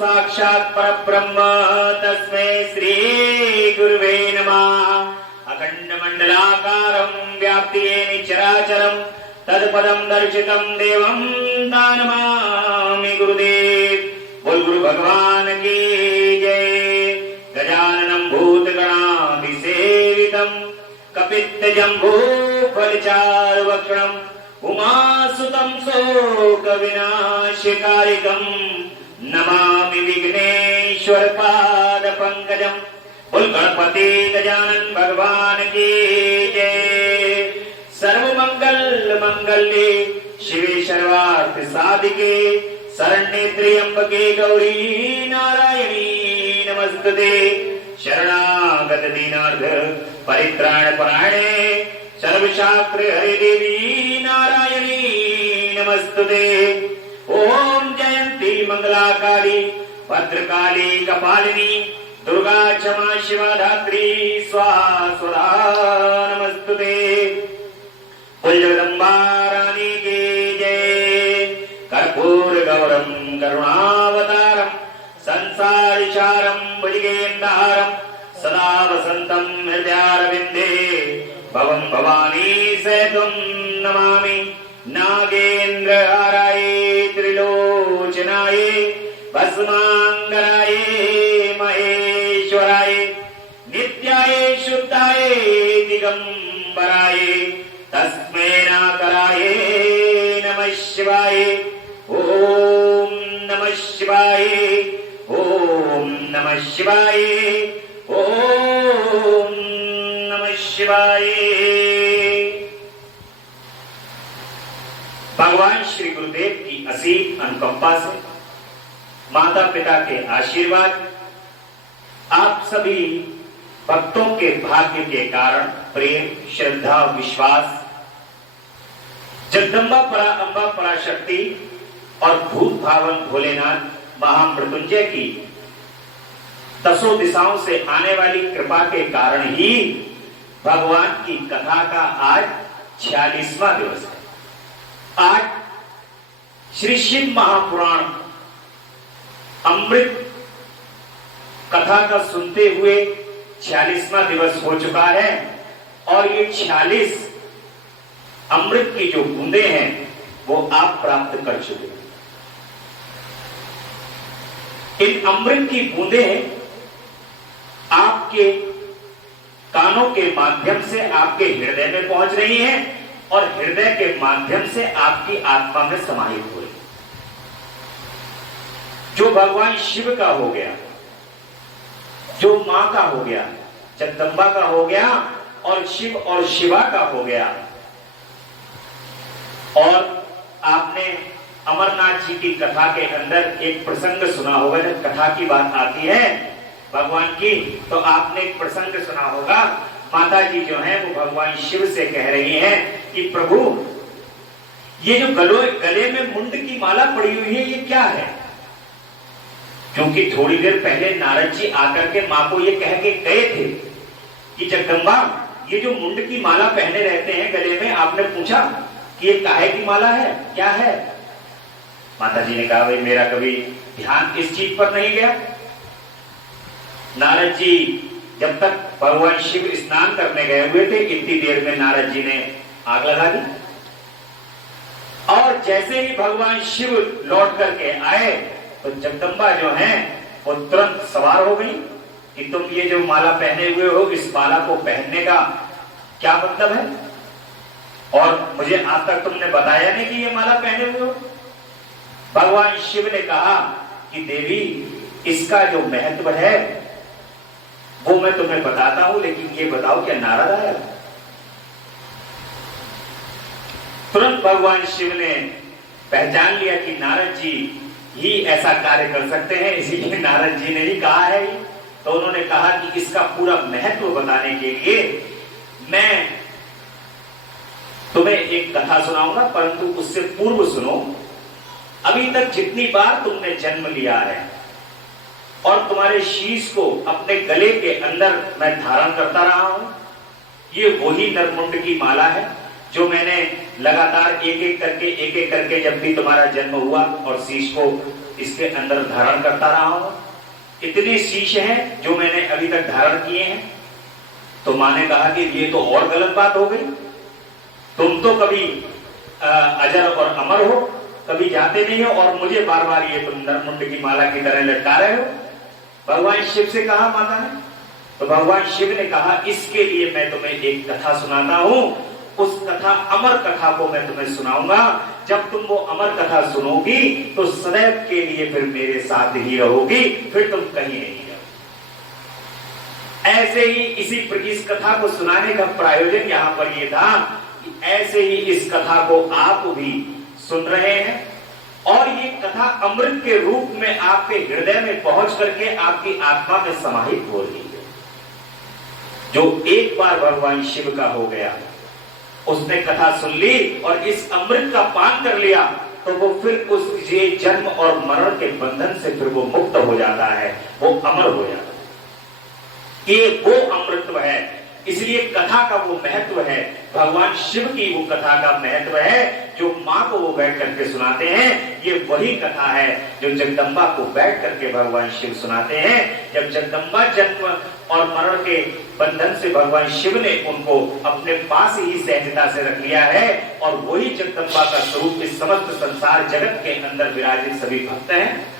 साक्षात् परब्रह्म तस्मै श्री गुरुवे नमः। अखंड मंडलाकारं व्याप्ति येन चराचरं तत्पदं दर्शितं देवं नमामि गुरुदेव। बोल गुरु भगवान की जय। गजाननं भूतगणाधिसेवितं कपित्तजम्बू फलचारुभक्षणं उमासुतं शोकविनाशकारिकं नमामि विघ्नेश्वर पादपङ्कजं। बोल गणपति गजानन भगवान की जय। सर्वमंगल मंगल्ये शिवे सर्वार्थ साधिके शरण्ये त्र्यंबके गौरी नारायणी नमस्तुते। शरणागत दीनार्थ परित्राण परायणे सर्वशास्त्र हरे देवी नारायणी नमस्तुते। ओम जयंती मंगलाकारी भद्रकाली कपालिनी दुर्गा क्षमा शिवा धात्री स्वाहा स्वधा नमस्तुते। बोल जगदम्बा रानी की जय। कर्पूर गौरम करुणावतारम संसारिशारम भुजगेन्द्रहारम सदा वसंतम हृदयारविंदे भवं भवानी सहितं नमामि। नागेन्द्र हाराय त्रिलोचनाय भस्मांगराय महेश्वराय नित्याय शुद्धाय दिगंबराय तस्मै नाकराय नमः शिवाय। ओम नमः शिवाय ओम नमः शिवाय ओम नमः शिवाय। भगवान श्री गुरुदेव की असीम अनुकंपा से माता पिता के आशीर्वाद आप सभी भक्तों के भाग्य के कारण प्रेम श्रद्धा विश्वास जगदम्बा परा अम्बा पराशक्ति और भूत भावन भोलेनाथ महामृत्युंजय की दसों दिशाओं से आने वाली कृपा के कारण ही भगवान की कथा का आज 46वां दिवस है। आज श्री शिव महापुराण अमृत कथा का सुनते हुए 46वां दिवस हो चुका है और ये 46 अमृत की जो बूंदे हैं वो आप प्राप्त कर चुके हैं। इन अमृत की बूंदे आपके कानों के माध्यम से आपके हृदय में पहुंच रही हैं और हृदय के माध्यम से आपकी आत्मा में समाहित हो रही। जो भगवान शिव का हो गया, जो मां का हो गया, जगदम्बा का हो गया और शिव और शिवा का हो गया। और आपने अमरनाथ जी की कथा के अंदर एक प्रसंग सुना होगा। जब कथा की बात आती है भगवान की तो आपने एक प्रसंग सुना होगा। माता जी जो हैं वो भगवान शिव से कह रही हैं कि प्रभु ये जो गले में मुंड की माला पड़ी हुई है ये क्या है। क्योंकि थोड़ी देर पहले नारद जी आकर के मां को ये कह के गए थे कि जगदम्बा ये जो मुंड की माला पहने रहते हैं गले में, आपने पूछा कि ये काहे की माला है, क्या है। माता जी ने कहा भाई मेरा कभी ध्यान इस चीज पर नहीं गया। नारद जी जब तक भगवान शिव स्नान करने गए हुए थे इतनी देर में नारद जी ने आग लगा दी और जैसे ही भगवान शिव लौट करके आए तो जगदम्बा जो हैं वो तुरंत सवार हो गई कि तुम ये जो माला पहने हुए हो इस माला को पहनने का क्या मतलब है और मुझे आज तक तुमने बताया नहीं कि ये माला पहने हुए हो। भगवान शिव ने कहा कि देवी इसका जो महत्व है वो मैं तुम्हें बताता हूं, लेकिन ये बताओ क्या नारद आया। तुरंत भगवान शिव ने पहचान लिया कि नारद जी ही ऐसा कार्य कर सकते हैं, इसीलिए नारद जी ने ही कहा है। तो उन्होंने कहा कि इसका पूरा महत्व बताने के लिए मैं तुम्हें एक कथा सुनाऊंगा, परंतु उससे पूर्व सुनो। अभी तक जितनी बार तुमने जन्म लिया है और तुम्हारे शीश को अपने गले के अंदर मैं धारण करता रहा हूं, ये वही नरमुंड की माला है जो मैंने लगातार एक एक करके जब भी तुम्हारा जन्म हुआ और शीश को इसके अंदर धारण करता रहा हूं। इतने शीश हैं जो मैंने अभी तक धारण किए हैं। तो मां ने कहा कि ये तो और गलत बात हो गई, तुम तो कभी अजर और अमर हो, कभी जाते नहीं हो, और मुझे बार बार ये तुम नरमुंड की माला की तरह लटका रहे हो। भगवान शिव से कहा माता ने। तो भगवान शिव ने कहा इसके लिए मैं तुम्हें एक कथा सुनाता हूं, उस कथा अमर कथा को मैं तुम्हें सुनाऊंगा। जब तुम वो अमर कथा सुनोगी तो सदैव के लिए फिर मेरे साथ ही रहोगी, फिर तुम कहीं नहीं जाओ। ऐसे ही इस कथा को सुनाने का प्रायोजन यहां पर ये था कि ऐसे ही इस कथा को आप भी सुन रहे हैं और ये कथा अमृत के रूप में आपके हृदय में पहुंच करके आपकी आत्मा में समाहित हो रही है। जो एक बार भगवान शिव का हो गया, उसने कथा सुन ली और इस अमृत का पान कर लिया, तो वो फिर उस ये जन्म और मरण के बंधन से फिर वो मुक्त हो जाता है, वो अमर हो जाता है। ये वो अमृतत्व है, इसलिए कथा का वो महत्व है। भगवान शिव की वो कथा का महत्व है जो मां को वो बैठ करके सुनाते हैं। ये वही कथा है जो जगदम्बा को बैठ करके भगवान शिव सुनाते हैं। जब जगदम्बा जन्म और मरण के बंधन से भगवान शिव ने उनको अपने पास ही सहजता से रख लिया है, और वही जगदम्बा का स्वरूप इस समस्त संसार जगत के अंदर विराजित सभी भक्त हैं,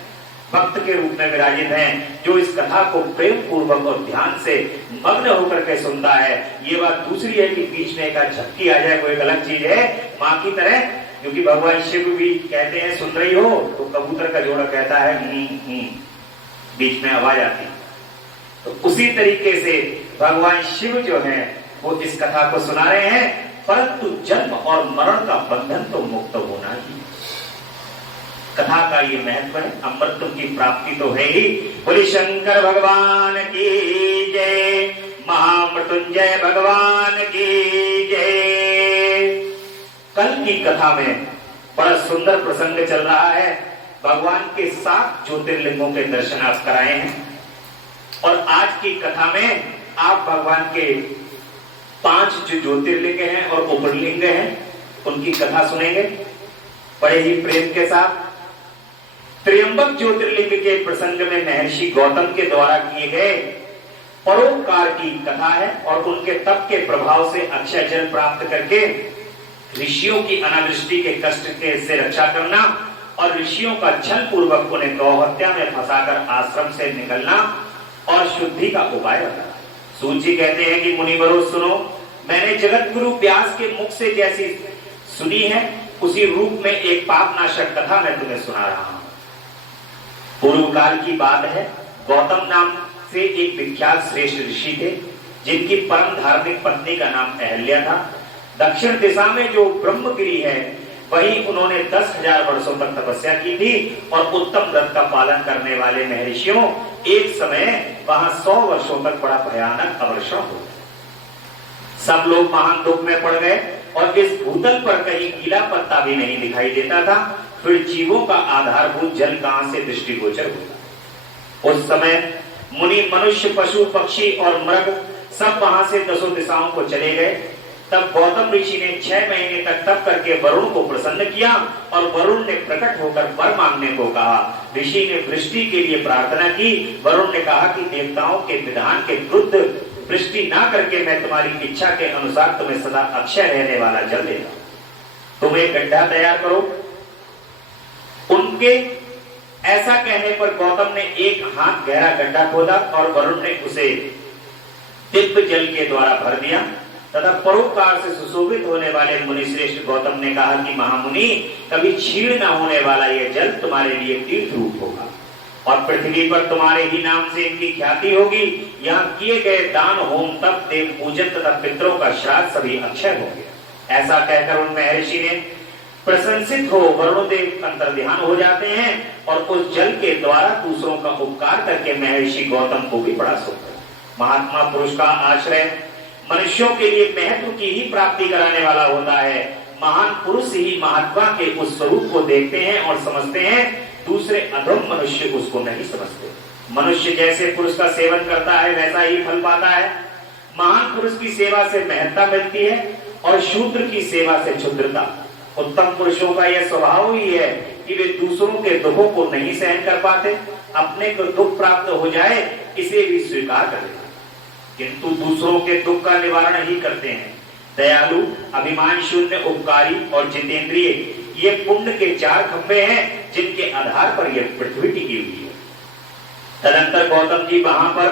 भक्त के रूप में विराजित हैं, जो इस कथा को प्रेम पूर्वक और ध्यान से मग्न होकर के सुनता है। ये बात दूसरी है कि बीच में एक झपकी आ जाए, वो एक अलग चीज है। मां की तरह, क्योंकि भगवान शिव भी कहते हैं सुन रही हो, तो कबूतर का जोड़ा कहता है बीच में आवाज आती। तो उसी तरीके से भगवान शिव जो है वो इस कथा को सुना रहे हैं, परंतु जन्म और मरण का बंधन तो मुक्त होना ही। कथा का ये महत्व है, अमृत की प्राप्ति तो है ही। बोले शंकर भगवान की जय, महामृत्युंजय भगवान की जय। कल की कथा में बड़ा सुंदर प्रसंग चल रहा है। भगवान के 7 ज्योतिर्लिंगों के दर्शन आप कराए हैं, और आज की कथा में आप भगवान के 5 जो ज्योतिर्लिंग हैं और उपलिंग हैं उनकी कथा सुनेंगे बड़े ही प्रेम के साथ। त्र्यंबक ज्योतिर्लिंग के प्रसंग में महर्षि गौतम के द्वारा किए गए परोपकार की कथा है, और उनके तप के प्रभाव से अक्षय जल प्राप्त करके ऋषियों की अनावृष्टि के कष्ट के से रक्षा करना, और ऋषियों का छल पूर्वक उन्हें गौहत्या में फंसाकर आश्रम से निकलना और शुद्धि का उपाय बताना। सूत जी कहते हैं कि मुनिवरों सुनो, मैंने जगत गुरु व्यास के मुख से जैसी सुनी है उसी रूप में एक पापनाशक कथा मैं तुम्हें सुना रहा हूं। पूर्व काल की बात है, गौतम नाम से एक विख्यात श्रेष्ठ ऋषि थे, जिनकी परम धार्मिक पत्नी का नाम अहल्या था। दक्षिण दिशा में जो ब्रह्मगिरी है वहीं उन्होंने 10,000 वर्षों तक तपस्या की थी, और उत्तम व्रत का पालन करने वाले महर्षियों एक समय वहां 100 वर्षों तक बड़ा भयानक अवर्षण हो। सब लोग महान दुख में पड़ गए, और इस भूतल पर कहीं गीला पत्ता भी नहीं दिखाई देता था। फिर जीवों का आधारभूत जल कहां से दृष्टिगोचर होगा। उस समय मुनि, मनुष्य, पशु, पक्षी और मृग सब वहां से 10 दिशाओं को चले गए। तब गौतम ऋषि ने 6 महीने तक तप करके वरुण को प्रसन्न किया, और वरुण ने प्रकट होकर वर मांगने को कहा। ऋषि ने वृष्टि के लिए प्रार्थना की। वरुण ने कहा कि देवताओं के विधान के विरुद्ध वृष्टि ना करके मैं तुम्हारी इच्छा के अनुसार तुम्हें सदा अक्षय रहने वाला जल देता, तुम एक गड्ढा तैयार करो। उनके ऐसा कहने पर गौतम ने 1 हाथ गहरा गड्ढा खोदा, और वरुण ने उसे दिव्य जल के द्वारा भर दिया। तथा परोपकार से सुशोभित होने वाले मुनि श्रेष्ठ गौतम ने कहा कि महामुनि, कभी क्षीण न होने वाला यह जल तुम्हारे लिए तीर्थ रूप होगा, और पृथ्वी पर तुम्हारे ही नाम से इनकी ख्याति होगी। यहाँ किए गए दान, होम, तप, देव पूजन तथा पितरों का श्राद्ध सभी अक्षय होंगे। ऐसा कहकर उन महर्षि ने प्रशंसित हो वरुणदेव अंतर्ध्यान हो जाते हैं, और उस जल के द्वारा दूसरों का उपकार करके महर्षि गौतम को भी बड़ा सुख है। महात्मा पुरुष का आश्रय मनुष्यों के लिए महत्व की ही प्राप्ति कराने वाला होता है। महान पुरुष ही महात्मा के उस स्वरूप को देखते हैं और समझते हैं, दूसरे अधम मनुष्य उसको नहीं समझते। मनुष्य जैसे पुरुष का सेवन करता है वैसा ही फल पाता है। महान पुरुष की सेवा से महत्ता मिलती है, और शूद्र की सेवा से क्षुद्रता। उत्तम पुरुषों का यह स्वभाव ही है कि वे दूसरों के दुखों को नहीं सहन कर पाते, अपने को दुख प्राप्त हो जाए इसे भी स्वीकार कर लेते, किंतु दूसरों के दुख का निवारण ही करते हैं। दयालु, अभिमान शून्य, उपकारी और जितेंद्रिय, ये पुण्य के 4 खंभे हैं जिनके आधार पर यह पृथ्वी टिकी हुई है। तदंतर गौतम जी वहां पर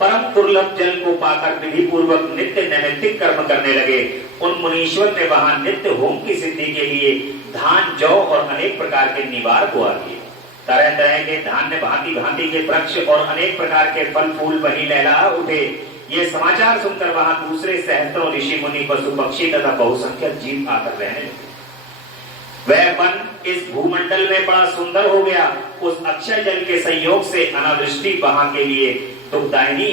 परम दुर्लभ जल को पाकर विधि पूर्वक नित्य नैमित्तिक कर्म करने लगे। उन मुनीश्वर ने वहां नित्य होम की सिद्धि के लिए धान, जौ और अनेक प्रकार के निवार को दिए। तरह तरह के धान्य, भांति भांति के वृक्ष और अनेक प्रकार के फल फूल वहीं लहला उठे। ये समाचार सुनकर वहां दूसरे सहस्त्रों ऋषि मुनि, पशु पक्षी तथा बहुसंख्यक जीव आकर रहने लगे। वह वन इस भूमंडल में बड़ा सुंदर हो गया। उस अक्षय जल के संयोग से अनावृष्टि वहां के लिए दुखदायिनी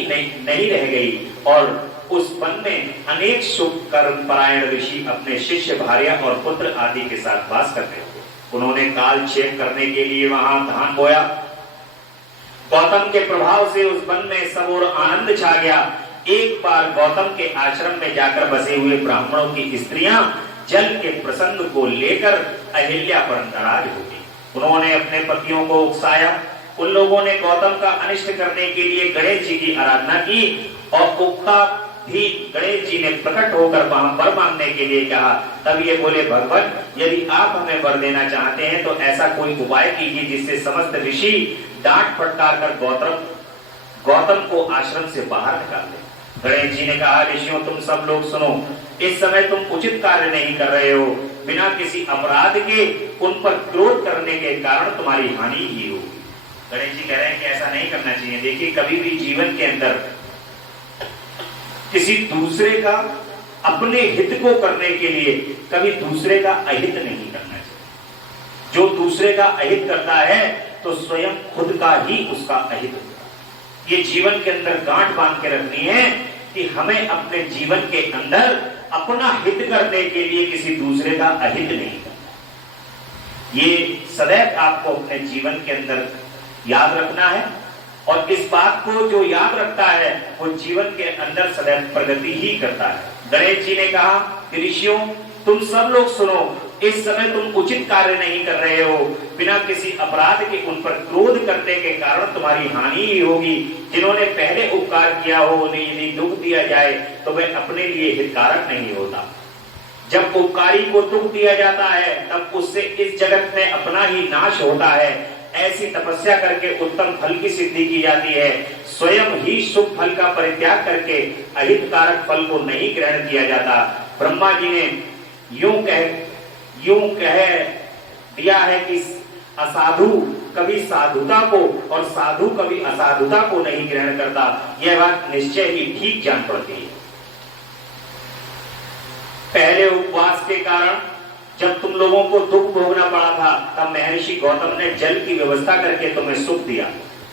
नहीं रह गई और उस वन में अनेक शुभ कर्म परायण ऋषि अपने शिष्य, भार्या और पुत्र आदि के साथ वास करते थे। उन्होंने कालक्षेप करने के लिए वहां धान बोया। गौतम के प्रभाव से उस वन में सब और आनंद छा गया। एक बार गौतम के आश्रम में जाकर बसे हुए ब्राह्मणों की स्त्रियां जल के प्रसंग को लेकर अहिल्या पर नाराज हो गई। उन्होंने अपने पतियों को उकसाया। उन लोगों ने गौतम का अनिष्ट करने के लिए गणेश जी की आराधना की और उक्ता भी गणेश जी ने प्रकट होकर वहां वर मांगने के लिए कहा। तब ये बोले, भगवान, यदि आप हमें वर देना चाहते हैं तो ऐसा कोई उपाय कीजिए जिससे समस्त ऋषि डांट फटकार कर गौतम को आश्रम से बाहर निकाल दे। गणेश जी ने कहा, ऋषियों, तुम सब लोग सुनो, इस समय तुम उचित कार्य नहीं कर रहे हो। बिना किसी अपराध के उन पर क्रोध करने के कारण तुम्हारी हानि ही होगी। गणेश जी कह रहे हैं कि ऐसा नहीं करना चाहिए। देखिए, कभी भी जीवन के अंदर किसी दूसरे का अपने हित को करने के लिए कभी दूसरे का अहित नहीं करना चाहिए। जो दूसरे का अहित करता है तो स्वयं खुद का ही उसका अहित होता है। ये जीवन के अंदर गांठ बांध के रखनी है कि हमें अपने जीवन के अंदर अपना हित करने के लिए किसी दूसरे का अहित नहीं करना। ये सदैव आपको अपने जीवन के अंदर याद रखना है और इस बात को जो याद रखता है वो जीवन के अंदर सदैव प्रगति ही करता है। गणेश जी ने कहा कि ऋषियों, तुम सब लोग सुनो, इस समय तुम उचित कार्य नहीं कर रहे हो। बिना किसी अपराध के उन पर क्रोध करने के कारण तुम्हारी हानि ही होगी। जिन्होंने पहले उपकार किया हो उन्हें यदि दुख दिया जाए तो वह अपने लिए हितकारक नहीं होता। जब उपकारी को दुख दिया जाता है तब उससे इस जगत में अपना ही नाश होता है। ऐसी तपस्या करके उत्तम फल की सिद्धि की जाती है। स्वयं ही शुभ फल का परित्याग करके अहितकारक फल को नहीं ग्रहण किया जाता। ब्रह्मा जी ने यूं कह दिया है कि असाधु कभी साधुता को और साधु कभी असाधुता को नहीं ग्रहण करता। यह बात निश्चय ही ठीक जान पड़ती है। पहले उपवास के कारण जब तुम लोगों को दुख भोगना पड़ा था तब महर्षि गौतम ने जल की व्यवस्था करके तुम्हें सुख दिया,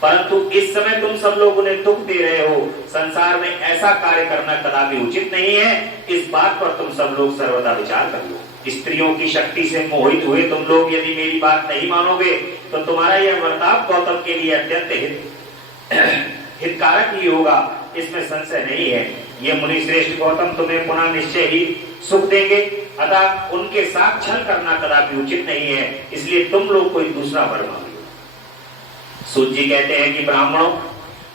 परंतु इस समय तुम सब लोग उन्हें दुख दे रहे हो। संसार में ऐसा कार्य करना कदापि उचित नहीं है। इस बात पर तुम सब लोग सर्वदा विचार कर लो। स्त्रियों की शक्ति से मोहित हुए तुम लोग यदि मेरी बात नहीं मानोगे तो तुम्हारा यह वर्ताव गौतम के लिए अत्यंत हितकारक ही होगा, इसमें संशय नहीं है। ये मुनि श्रेष्ठ गौतम तुम्हें पुनः निश्चय ही सुख देंगे, अतः उनके साथ छल करना कदापि उचित नहीं है। इसलिए तुम लोग कोई दूसरा वर मांगो। सूत जी कहते हैं कि ब्राह्मणों,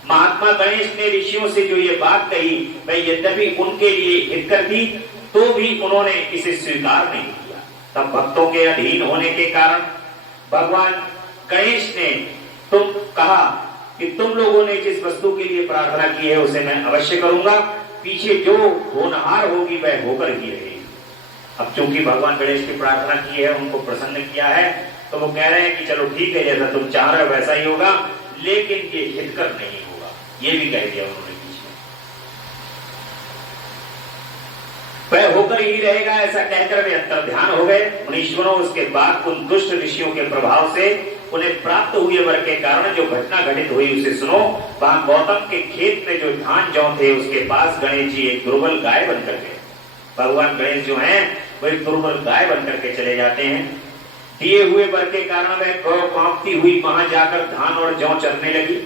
महात्मा गणेश ने ऋषियों से जो ये बात कही वह यद्यपि उनके लिए हितकर थी तो भी उन्होंने इसे स्वीकार नहीं किया। तब भक्तों के अधीन होने के कारण भगवान गणेश ने तुम कहा कि तुम लोगों ने जिस वस्तु के लिए प्रार्थना की है उसे मैं अवश्य करूंगा। पीछे जो होनहार होगी वह होकर ही रहेगी। अब चूंकि भगवान गणेश की प्रार्थना की है, उनको प्रसन्न किया है, तो वो कह रहे हैं कि चलो ठीक है, जैसा तुम चाह रहे हो वैसा ही होगा, लेकिन ये हितकर नहीं होगा। ये भी कह दिया उन्होंने बीच में, वह होकर ही रहेगा। ऐसा कहकर वे अंतर्ध्यान हो गए। मुनीश्वरों, उसके बाद उन दुष्ट ऋषियों के प्रभाव से उन्हें प्राप्त हुए वर के कारण जो घटना घटित हुई उसे सुनो। वहां गौतम के खेत में जो धान जौ थे उसके पास गणेश जी एक दुर्बल गाय बनकर गए। भगवान गणेश जो हैं वो एक दुर्बल गाय बनकर के चले जाते हैं। दिए हुए वर के कारण वह गौ कांपती हुई वहां जाकर धान और जौ चरने लगी।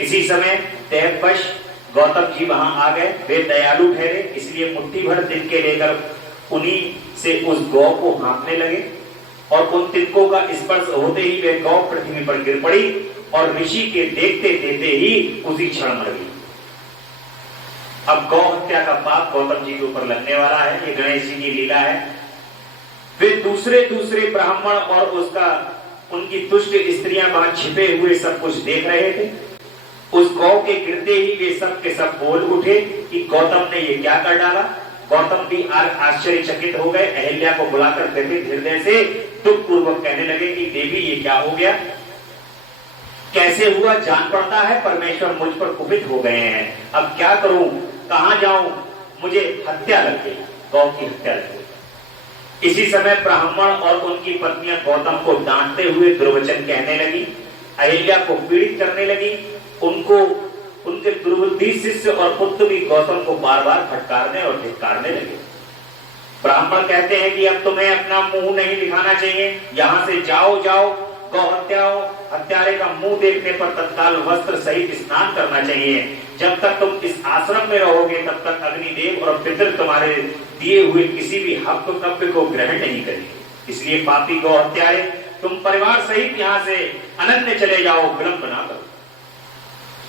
इसी समय देववश गौतम जी वहां आ गए। वे दयालु ठहरे, इसलिए मुट्ठी भर दिन के लेकर उन्हीं से उस गौ को हाँकने लगे। और उन तिनकों का स्पर्श होते ही वे गौ पृथ्वी पर गिर पड़ी और ऋषि के देखते देखते ही उसी क्षण मर गई। अब गौ हत्या का पाप गौतम जी के ऊपर लगने वाला है, ये गणेश जी की लीला है। वे दूसरे ब्राह्मण और उसका उनकी दुष्ट स्त्रियां वहां छिपे हुए सब कुछ देख रहे थे। उस गौ के गिरते ही वे सब के सब बोल उठे कि गौतम ने ये क्या कर डाला। गौतम भी आश्चर्यचकित हो गए, अहिल्या को बुलाकर गंभीर हृदय से दुख पूर्वक कहने लगे कि देवी ये क्या हो गया, कैसे हुआ, जान पड़ता है परमेश्वर मुझ पर कुपित हो गए हैं, अब क्या करूं, कहां जाऊं, मुझे हत्या लग गई, गौ की हत्या लग गई। इसी समय ब्राह्मण और उनकी पत्नियां गौतम को डांटते हुए दुर्वचन कहने लगी, अहिल्या को पीड़ित करने लगी। उनको उनके दुर्बुद्धि शिष्य और पुत्र भी गौतम को बार बार फटकारने और धिक्कारने लगे। ब्राह्मण कहते हैं कि अब तुम्हें अपना मुंह नहीं दिखाना चाहिए, यहां से जाओ जाओ, गौ हत्यारे का मुंह देखने पर तत्काल वस्त्र सहित स्नान करना चाहिए। जब तक तुम इस आश्रम में रहोगे तब तक अग्निदेव और पितृ तुम्हारे दिए हुए किसी भी हक कर्तव्य को ग्रहण नहीं करेंगे। इसलिए पापी गौ हत्यारे, तुम परिवार सहित यहाँ से अनन्य चले जाओ, विलंब ना करो।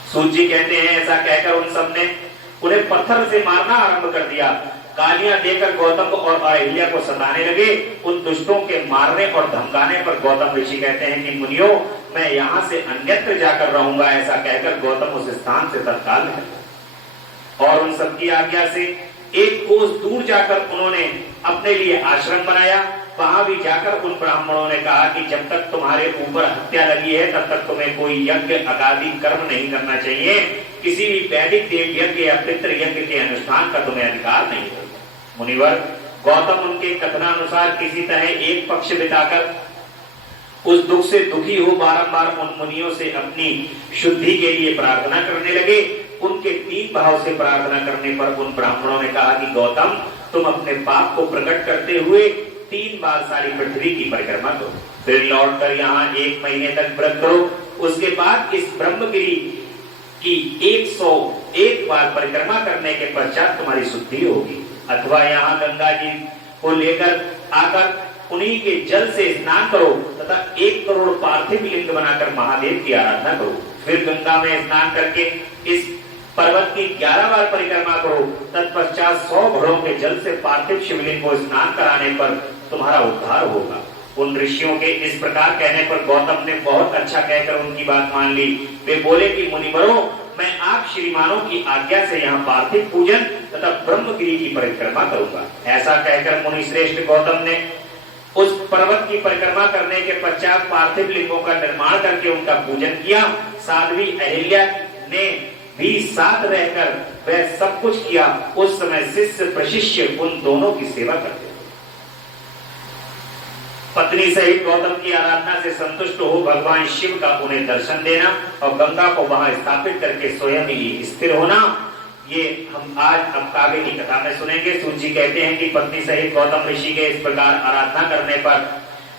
सूत जी कहते हैं ऐसा कहकर उन सब ने उन्हें पत्थर से मारना आरंभ कर दिया। गालियां देकर गौतम को और अहिल्या को सताने लगे। उन दुष्टों के मारने और धमकाने पर गौतम ऋषि कहते हैं कि मुनियों, मैं यहाँ से अन्यत्र जाकर रहूंगा। ऐसा कहकर गौतम उस स्थान से तत्काल निकले और उन सबकी आज्ञा से एक कोस दूर जाकर उन्होंने अपने लिए आश्रम बनाया। वहां भी जाकर उन ब्राह्मणों ने कहा कि जब तक तुम्हारे ऊपर हत्या लगी है तब तक तुम्हें कोई यज्ञ आदि कर्म नहीं करना चाहिए, किसी भी वैदिक देव यज्ञ या पितृ यज्ञ के अनुष्ठान का तुम्हें अधिकार नहीं होगा। मुनिवर, गौतम उनके कथनानुसार किसी तरह एक पक्ष बिताकर उस दुख से दुखी हो बारंबार उन मुनियों से अपनी शुद्धि के लिए प्रार्थना करने लगे। उनके 3 भाव से प्रार्थना करने पर उन ब्राह्मणों ने कहा कि गौतम, तुम अपने पाप को प्रकट करते हुए 3 बार सारी पृथ्वी की परिक्रमा करो, फिर लौटकर यहाँ 1 महीने तक व्रत करो। उसके बाद इस ब्रह्मगिरी की 101 बार परिक्रमा करने के पश्चात तुम्हारी शुद्धि होगी। अथवा यहाँ गंगा जी को लेकर आकर उन्हीं के जल से स्नान करो तथा 1 करोड़ पार्थिव लिंग बनाकर महादेव की आराधना करो। फिर गंगा में स्नान करके इस पर्वत की 11 बार परिक्रमा करो। तत्पश्चात 100 घड़ों के जल से पार्थिव शिवलिंग को स्नान कराने पर तुम्हारा उद्धार होगा। उन ऋषियों के इस प्रकार कहने पर गौतम ने बहुत अच्छा कहकर उनकी बात मान ली। वे बोले कि मुनिवरों, मैं आप श्रीमानों की आज्ञा से यहाँ पार्थिव पूजन तथा ब्रह्मगिरी की परिक्रमा करूंगा। ऐसा कहकर मुनि श्रेष्ठ गौतम ने उस पर्वत की परिक्रमा करने के पश्चात पार्थिव लिंगों का निर्माण करके उनका पूजन किया। साध्वी अहिल्या ने भी साथ रहकर वह सब कुछ किया। उस समय शिष्य प्रशिष्य उन दोनों की सेवा करते। पत्नी सहित गौतम की आराधना से संतुष्ट हो भगवान शिव का उन्हें दर्शन देना और गंगा को वहां स्थापित करके स्वयं ही स्थिर होना, ये हम आज अब काव्य की कथा में सुनेंगे। सूत जी कहते हैं कि पत्नी सहित गौतम ऋषि के इस प्रकार आराधना करने पर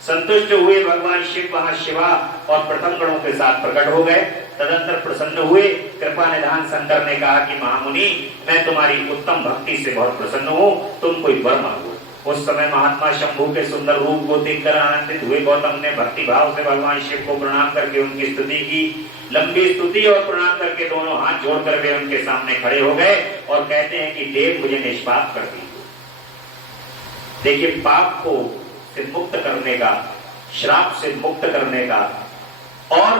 संतुष्ट हुए भगवान शिव वहां शिवा और प्रथम गणों के साथ प्रकट हो गए। तदंतर प्रसन्न हुए। कृपा निधान शंकर ने कहा कि महामुनि, मैं तुम्हारी उत्तम भक्ति से बहुत प्रसन्न हूँ, तुम कोई वर मांगो। उस समय महात्मा शंभू के सुंदर रूप को देखकर आनंदित हुए गौतम ने भक्ति भाव से भगवान शिव को प्रणाम करके उनकी स्तुति की। लंबी स्तुति और प्रणाम करके दोनों हाथ जोड़कर वे उनके सामने खड़े हो गए और कहते हैं कि देव, मुझे निष्पाप कर दीजिए। देखिए, पाप को से मुक्त करने का, श्राप से मुक्त करने का और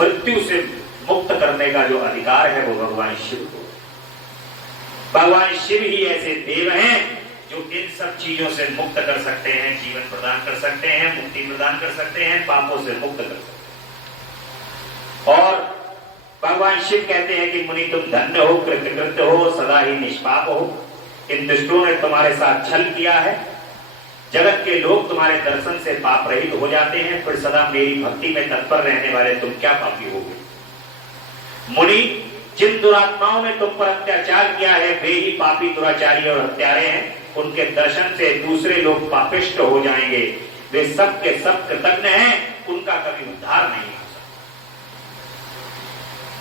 मृत्यु से मुक्त करने का जो अधिकार है वो भगवान शिव को। भगवान शिव ही ऐसे देव हैं जो इन सब चीजों से मुक्त कर सकते हैं, जीवन प्रदान कर सकते हैं, मुक्ति प्रदान कर सकते हैं, पापों से मुक्त कर सकते हैं। और भगवान शिव कहते हैं कि मुनि, तुम धन्य हो, कृतकृत्य हो, सदा ही निष्पाप हो। इन दुष्टों ने तुम्हारे साथ छल किया है। जगत के लोग तुम्हारे दर्शन से पाप रहित हो जाते हैं, फिर सदा मेरी भक्ति में तत्पर रहने वाले तुम क्या पापी होगे। मुनि, जिन दुरात्माओं ने तुम पर अत्याचार किया है वे ही पापी, दुराचारी और हत्यारे हैं। उनके दर्शन से दूसरे लोग पापिष्ट हो जाएंगे। वे सब के सब कृतज्ञ हैं, उनका कभी उद्धार नहीं हो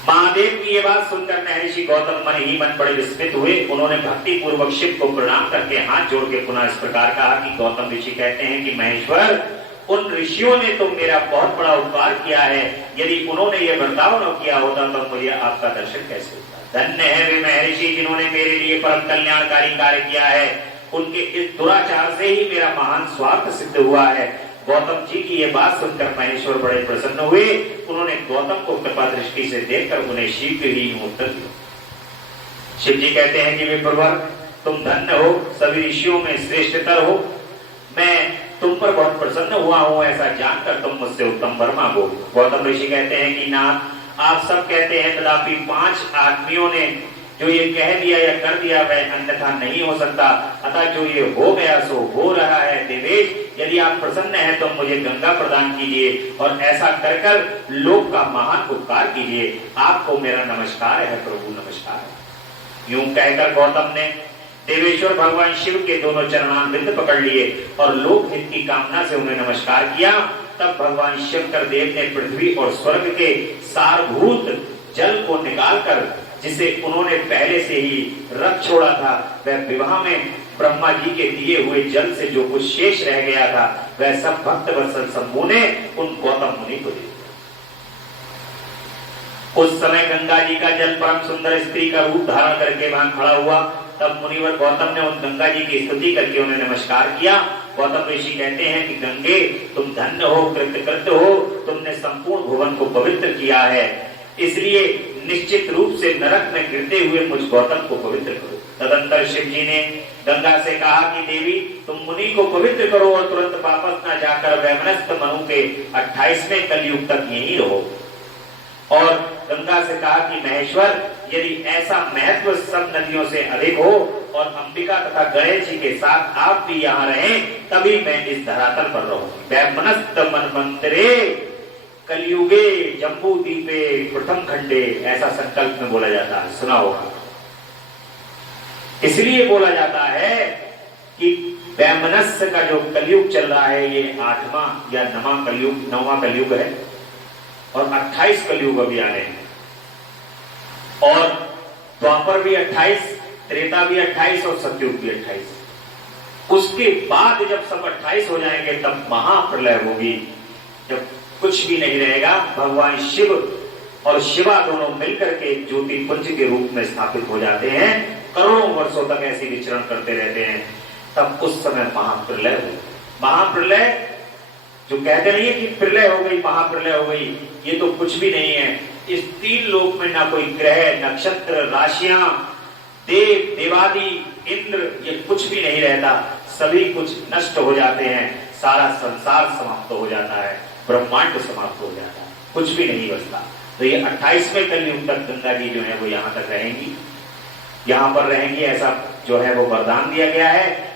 सकता। महादेव की ये बात सुनकर महर्षि गौतम मन ही मन बड़े विस्मित हुए। उन्होंने भक्ति पूर्वक शिव को प्रणाम करके हाथ जोड़ के पुनः इस प्रकार कहा कि गौतम ऋषि कहते हैं कि महेश्वर, उन ऋषियों ने तो मेरा बहुत बड़ा उपकार किया है, यदि उन्होंने ये बर्ताव न किया होता तो मुझे आपका दर्शन कैसे होता। धन्य है वे महर्षि जिन्होंने मेरे लिए परम कल्याणकारी कार्य किया है। उनके इस दुराचार से ही मेरा महान स्वार्थ सिद्ध हुआ है। गौतम जी की ये बात सुनकर महेश्वर बड़े प्रसन्न हुए। उन्होंने गौतम को कृपा दृष्टि से देखकर उन्हें शीघ्र ही उत्तर दिया। शिव जी कहते हैं कि वे प्रवर, तुम धन्य हो, सभी ऋषियों में श्रेष्ठतर हो। मैं तुम पर बहुत प्रसन्न हुआ हूं, ऐसा जानकर तुम मुझसे उत्तम वर मांगो। गौतम ऋषि कहते हैं कि नाथ, आप सब कहते हैं, तथापि 5 आदमियों ने जो ये कह दिया या कर दिया वह अन्यथा नहीं हो सकता, अतः जो ये हो गया सो हो रहा है। देवेश, यदि आप प्रसन्न हैं तो मुझे गंगा प्रदान कीजिए और ऐसा कर कर लोक का महान उपकार कीजिए। आपको मेरा नमस्कार है प्रभु, नमस्कार है। यूं कहकर गौतम ने देवेश्वर भगवान शिव के दोनों चरणामृत पकड़ लिए और लोक हित की कामना से उन्हें नमस्कार किया। तब भगवान शंकर देव ने पृथ्वी और स्वर्ग के सारभूत जल को निकालकर, जिसे उन्होंने पहले से ही रख छोड़ा था, वह विवाह में ब्रह्मा जी के दिए हुए जल से जो कुछ शेष रह गया था वह सब भक्त वत्सल शंभु ने उन गौतम मुनि को दिया। उस समय गंगा जी का जल परम सुंदर स्त्री का रूप धारण करके वहां खड़ा हुआ। तब मुनिवर गौतम ने उन गंगा जी की स्तुति करके उन्हें नमस्कार किया। गौतम ऋषि कहते हैं कि गंगे, तुम धन्य हो, कृतकृत्य हो, तुमने संपूर्ण भुवन को पवित्र किया है, इसलिए निश्चित रूप से नरक में गिरते हुए मुझ गौतम को पवित्र करो। तदंतर शिव जी ने गंगा से कहा कि देवी, तुम मुनि को पवित्र करो और तुरंत वापस न जाकर वैमनस्थ मनु के 28वें कलयुग तक यहीं रहो। और गंगा से कहा कि महेश्वर, यदि ऐसा महत्व सब नदियों से अधिक हो और अंबिका तथा गणेश जी के साथ आप भी यहाँ रहें, तभी मैं इस धरातल पर रहूंगी। वैमनस्थ मनमंतरे कलयुगे जम्बू द्वीपे प्रथम खंडे, ऐसा संकल्प में बोला जाता है, सुना होगा। इसलिए बोला जाता है कि वैमनस्य का जो कलयुग चल रहा है ये 8वां या 9वां कलयुग है और 28 कलयुग अभी आ रहे हैं। और द्वापर भी 28, त्रेता भी 28 और सतयुग भी 28। उसके बाद जब सब 28 हो जाएंगे तब महाप्रलय होगी, जब कुछ भी नहीं रहेगा। भगवान शिव और शिवा दोनों मिलकर के ज्योति पुंज के रूप में स्थापित हो जाते हैं, करोड़ों वर्षों तक ऐसे विचरण करते रहते हैं। तब उस समय महाप्रलय हो। महाप्रलय जो कहते नहीं है कि प्रलय हो गई, महाप्रलय हो गई, ये तो कुछ भी नहीं है। इस 3 लोक में ना कोई ग्रह, नक्षत्र, राशियां, देव, देवादि, इंद्र, ये कुछ भी नहीं रहता। सभी कुछ नष्ट हो जाते हैं, सारा संसार समाप्त हो जाता है, ब्रह्मांड समाप्त हो जाता है, कुछ भी नहीं बचता। तो ये 28वें कलयुग तक गंगा जी जो है वो यहाँ तक रहेंगी, यहाँ पर रहेंगी, ऐसा जो है वो वरदान दिया गया है।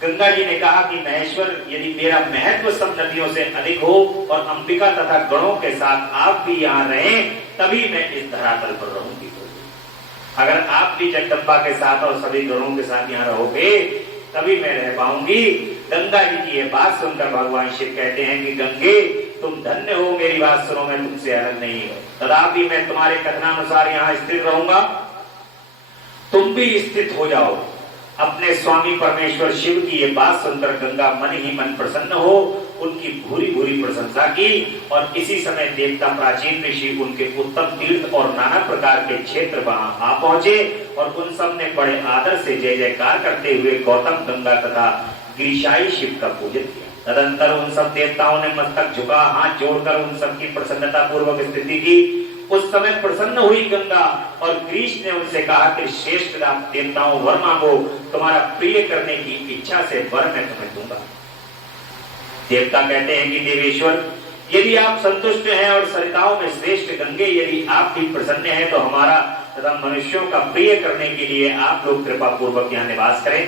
गंगा जी ने कहा कि महेश्वर, यदि मेरा महत्व सब नदियों से अधिक हो और अंबिका तथा गणों के साथ आप भी यहाँ रहें, तभी मैं इस धरातल पर रहूंगी। अगर आप भी जगदम्बा के साथ और सभी गणों के साथ यहाँ रहोगे तभी मैं रह पाऊंगी। गंगा जी की ये बात सुनकर भगवान शिव कहते हैं कि गंगे, तुम धन्य हो, मेरी बात सुनो, मैं तुमसे अलग नहीं हूं, तथापि मैं तुम्हारे कथनानुसार यहाँ स्थित रहूंगा, तुम भी स्थित हो जाओ। अपने स्वामी परमेश्वर शिव की ये बात सुनकर गंगा मन ही मन प्रसन्न हो उनकी भूरी भूरी प्रशंसा की। और इसी समय देवता प्राचीन ऋषि, उनके उत्तम तीर्थ और नाना प्रकार के क्षेत्र वहां आ पहुंचे और उन सब ने बड़े आदर से जय जयकार करते हुए गौतम, गंगा तथा गिरिशाई शिव का पूजन किया। तदंतर उन सब देवताओं ने मस्तक झुका, हाथ जोड़कर उन सबकी प्रसन्नता पूर्वक स्थिति की। उस समय प्रसन्न हुई गंगा और ग्रीश ने उनसे कहा कि श्रेष्ठ देवताओं, वर मांगो, तुम्हारा प्रिय करने की इच्छा से वर मैं तुम्हें दूंगा। देवता कहते हैं कि देवेश्वर, यदि आप संतुष्ट हैं और सरिताओं में श्रेष्ठ गंगे, यदि आप भी प्रसन्न हैं तो हमारा तथा मनुष्यों का प्रिय करने के लिए आप लोग कृपा पूर्वक यहाँ निवास करें।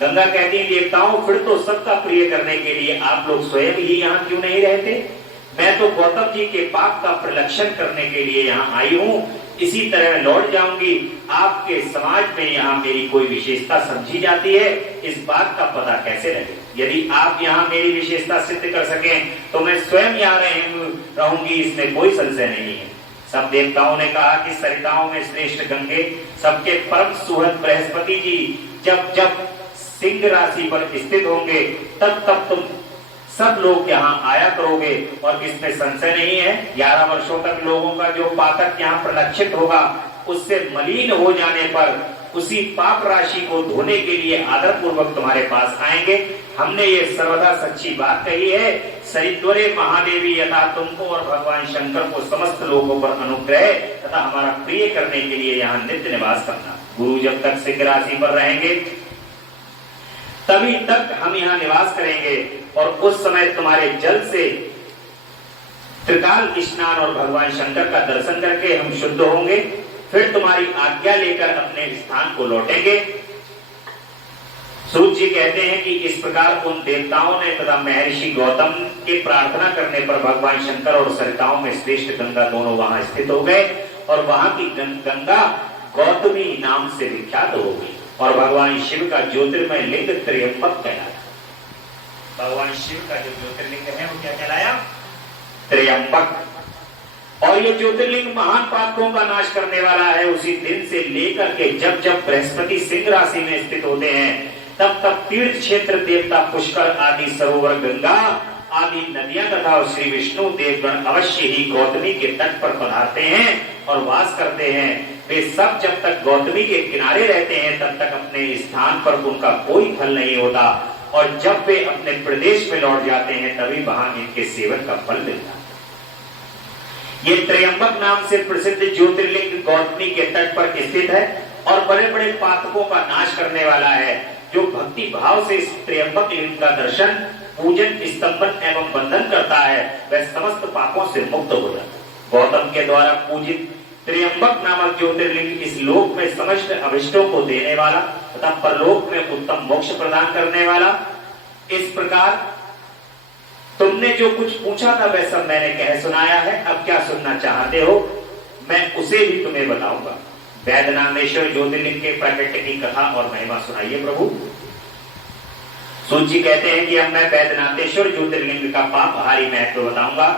गंगा कहती है, देवताओं, फिर तो सबका प्रिय करने के लिए आप लोग स्वयं ही यहाँ क्यों नहीं रहते? मैं तो गौतम जी के पाप का प्रलक्षण करने के लिए यहाँ आई हूँ, इसी तरह लौट जाऊंगी। आपके समाज में यहाँ मेरी कोई विशेषता समझी जाती है, इस बात का पता कैसे लगे? यदि आप यहाँ मेरी विशेषता सिद्ध कर सकें तो मैं स्वयं यहाँ रहूंगी, इसमें कोई संशय नहीं है। सब देवताओं ने कहा कि सरिताओं में श्रेष्ठ गंगे, सबके परम सुहृद बृहस्पति जी जब जब सिंह राशि पर स्थित होंगे तब तब तुम सब लोग यहाँ आया करोगे। और इसमें संशय नहीं है, 11 वर्षों तक लोगों का जो पातक यहाँ प्रलक्षित होगा उससे मलिन हो जाने पर उसी पाप राशि को धोने के लिए आदर पूर्वक तुम्हारे पास आएंगे। हमने ये सर्वदा सच्ची बात कही है। सरिद्वरे महादेवी यथा तुमको और भगवान शंकर को समस्त लोगों पर अनुग्रह तथा हमारा प्रिय करने के लिए यहाँ नित्य निवास करना। गुरु जब तक सिंह राशि पर रहेंगे तभी तक हम यहाँ निवास करेंगे और उस समय तुम्हारे जल से त्रिकाल स्नान और भगवान शंकर का दर्शन करके हम शुद्ध होंगे। फिर तुम्हारी आज्ञा लेकर अपने स्थान को लौटेंगे। सूत जी कहते हैं कि इस प्रकार उन देवताओं ने तथा महर्षि गौतम के प्रार्थना करने पर भगवान शंकर और सरिताओं में श्रेष्ठ गंगा दोनों वहां स्थित हो गए और वहां की गंगा गौतमी नाम से विख्यात हो गई और भगवान शिव का ज्योतिर्मय लिंग त्र्यंबक कहलाया। भगवान शिव का जो ज्योतिर्लिंग है वो क्या कहलाया? त्र्यंबक। और ये ज्योतिर्लिंग महान पापों का नाश करने वाला है। उसी दिन से लेकर के जब जब बृहस्पति सिंह राशि में स्थित होते हैं तब तब तीर्थ क्षेत्र देवता पुष्कर आदि सरोवर गंगा आदि नदियां तथा श्री विष्णु देवगण अवश्य ही गौतमी के तट पर पधारते हैं और वास करते हैं। वे सब जब तक गौतमी के किनारे रहते हैं तब तक अपने स्थान पर उनका कोई फल नहीं होता और जब वे अपने प्रदेश में लौट जाते हैं तभी वहां इनके सेवन का फल मिलता है। ये त्र्यंबक नाम से प्रसिद्ध ज्योतिर्लिंग गौतमी के तट पर स्थित है और बड़े बड़े पातकों का नाश करने वाला है। जो भक्ति भाव से इस त्र्यंबक लिंग का दर्शन पूजन स्तंभन एवं बंधन करता है वह समस्त पापों से मुक्त हो जाता है। गौतम के द्वारा पूजित त्र्यंबक नामक ज्योतिर्लिंग इस लोक में समस्त अभिष्टों को देने वाला तथा परलोक में उत्तम मोक्ष प्रदान करने वाला। इस प्रकार तुमने जो कुछ पूछा था वह सब मैंने कह सुनाया है। अब क्या सुनना चाहते हो मैं उसे भी तुम्हें बताऊंगा। वैद्यनाथेश्वर ज्योतिर्लिंग के प्राकट्य की कथा और महिमा सुनाइए प्रभु। सूत जी कहते हैं कि अब मैं वैद्यनाथेश्वर ज्योतिर्लिंग का पापहारी महत्व बताऊंगा।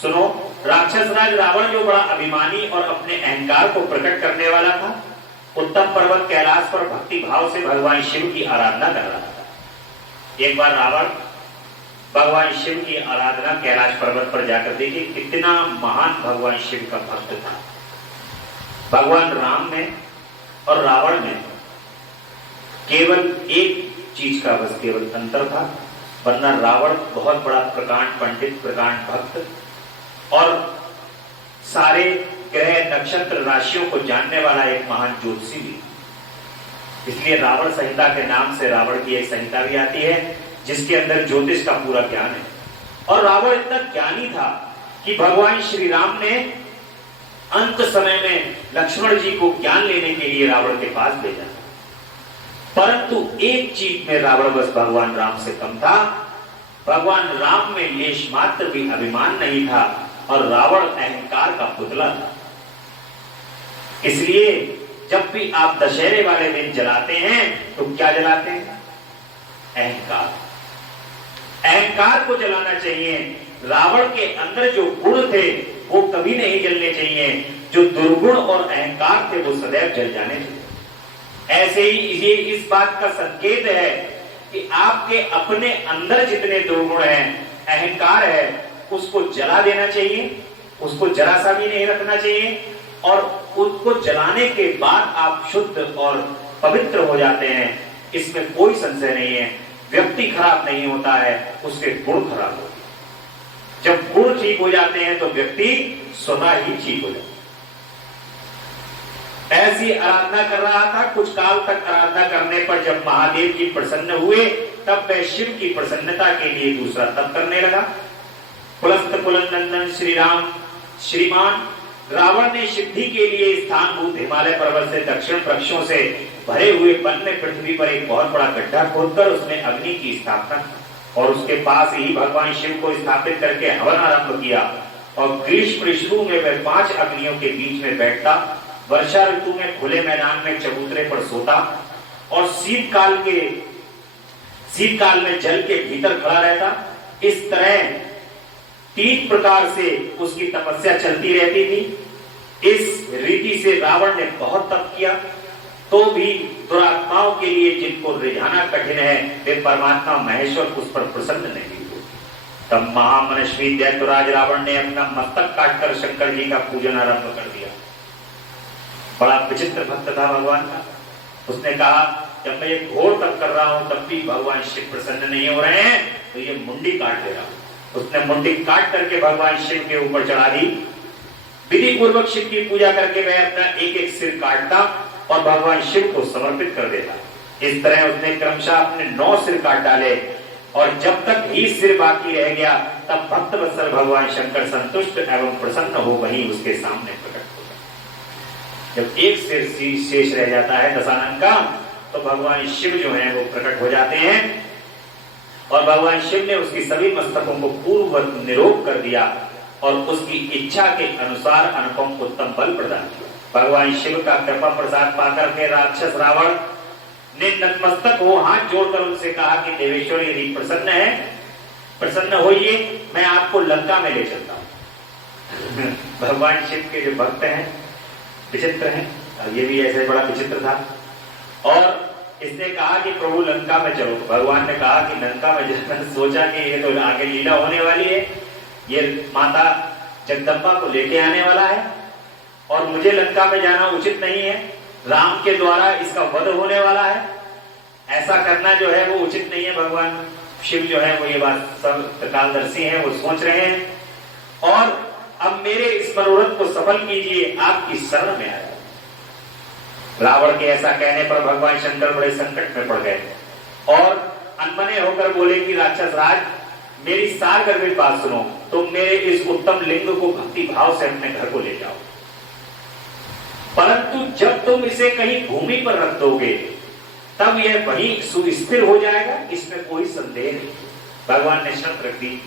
सुनो, राक्षस राज रावण जो बड़ा अभिमानी और अपने अहंकार को प्रकट करने वाला था, उत्तम पर्वत कैलाश पर भक्ति भाव से भगवान शिव की आराधना कर रहा था। एक बार रावण भगवान शिव की आराधना कैलाश पर्वत पर जाकर देखिए कितना महान भगवान शिव का भक्त था। भगवान राम में और रावण में केवल एक चीज का बस केवल अंतर था, वरना रावण बहुत बड़ा प्रकांड पंडित, प्रकांड भक्त और सारे ग्रह नक्षत्र राशियों को जानने वाला एक महान ज्योतिषी भी। इसलिए रावण संहिता के नाम से रावण की एक संहिता भी आती है जिसके अंदर ज्योतिष का पूरा ज्ञान है। और रावण इतना ज्ञानी था कि भगवान श्री राम ने अंत समय में लक्ष्मण जी को ज्ञान लेने के लिए रावण के पास भेजा, परंतु एक चीज में रावण बस भगवान राम से कम था। भगवान राम में लेश मात्र भी अभिमान नहीं था और रावण अहंकार का पुतला था। इसलिए जब भी आप दशहरे वाले दिन जलाते हैं तो क्या जलाते हैं? अहंकार। अहंकार को जलाना चाहिए। रावण के अंदर जो गुण थे वो कभी नहीं जलने चाहिए, जो दुर्गुण और अहंकार थे वो सदैव जल जाने चाहिए। ऐसे ही ये इस बात का संकेत है कि आपके अपने अंदर जितने दुर्गुण हैं, अहंकार है, उसको जला देना चाहिए, उसको जरा सा भी नहीं रखना चाहिए और उसको जलाने के बाद आप शुद्ध और पवित्र हो जाते हैं। इसमें कोई संशय नहीं है। व्यक्ति खराब नहीं होता है, उसके गुण खराब होते हैं। जब गुण ठीक हो जाते हैं तो व्यक्ति स्वतः ही ठीक हो जाता है। ऐसी आराधना कर रहा था। कुछ काल तक आराधना करने पर जब महादेव जी प्रसन्न हुए तब वह शिव की प्रसन्नता के लिए दूसरा तप करने लगा। पुलस्त पुलंदन श्री राम श्रीमान रावण ने सिद्धि के लिए स्थानभूत हिमालय पर्वत से दक्षिण वृक्षों से भरे हुए वन में पृथ्वी पर एक बहुत बड़ा गड्ढा खोदकर उसमें अग्नि की स्थापना और उसके पास ही भगवान शिव को स्थापित करके हवन आरंभ किया। और ग्रीष्म ऋतु में वह 5 अग्नियों के बीच में बैठता, वर्षा ऋतु में खुले मैदान में चबूतरे पर सोता और शीतकाल में जल के भीतर खड़ा रहता। इस तरह 3 प्रकार से उसकी तपस्या चलती रहती थी। इस रीति से रावण ने बहुत तप किया, तो भी दुरात्माओं के लिए जिनको रिझाना कठिन है, वे परमात्मा महेश्वर उस पर प्रसन्न नहीं हुए। तब महामनस्वी दैत्यराज रावण ने अपना मस्तक काटकर शंकर जी का पूजन आरंभ कर दिया। बड़ा विचित्र भक्त था भगवान का। उसने कहा, जब मैं ये घोर तप कर रहा हूं तब भी भगवान शिव प्रसन्न नहीं हो रहे हैं, तो ये मुंडी काट दे रहा हूं। उसने मुंडी काट करके भगवान शिव के ऊपर चढ़ा दी। विधि पूर्वक शिव की पूजा करके वह अपना एक एक सिर काटता और भगवान शिव को समर्पित कर देता। इस तरह उसने क्रमशः अपने 9 सिर काट डाले, और जब तक ही सिर बाकी रह गया तब भक्त वत्सल भगवान शंकर संतुष्ट एवं प्रसन्न हो वहीं उसके सामने प्रकट हो गए। जब एक सिर शेष रह जाता है दशानन का, तो भगवान शिव जो है वो प्रकट हो जाते हैं, और भगवान शिव ने उसकी सभी मस्तकों को पूर्ववत निरोध कर दिया और उसकी इच्छा के अनुसार अनुपम उत्तम बल प्रदान किया। भगवान शिव का कृपा प्रसाद पाकर के राक्षस रावण ने नतमस्तक हो हाथ जोड़कर उनसे कहा कि देवेश्वर यदि प्रसन्न होइए, मैं आपको लंका में ले चलता हूं। भगवान शिव के जो भक्त हैं विचित्र हैं, ये भी ऐसे बड़ा विचित्र था। और इसने कहा कि प्रभु लंका में चलो। भगवान ने कहा कि लंका में जाना, सोचा कि ये तो आगे लीला होने वाली है, ये माता जगदम्बा को लेके आने वाला है और मुझे लंका में जाना उचित नहीं है, राम के द्वारा इसका वध होने वाला है, ऐसा करना जो है वो उचित नहीं है। भगवान शिव जो है वो ये बात सब त्रिकालदर्शी हैं, वो सोच रहे हैं, और अब मेरे इस मनोरथ को सफल कीजिए, आपकी शरण में आया। रावण के ऐसा कहने पर भगवान शंकर बड़े संकट में पड़ गए और अनमने होकर बोले कि राक्षस राज, मेरी सार गर्भित बात सुनो, तुम मेरे इस उत्तम लिंग को भक्ति भाव से अपने घर को ले जाओ, परंतु जब तुम इसे कहीं भूमि पर रख दोगे तब यह वहीं सुस्थिर हो जाएगा, इसमें कोई संदेह नहीं। भगवान ने शर्त रख दी,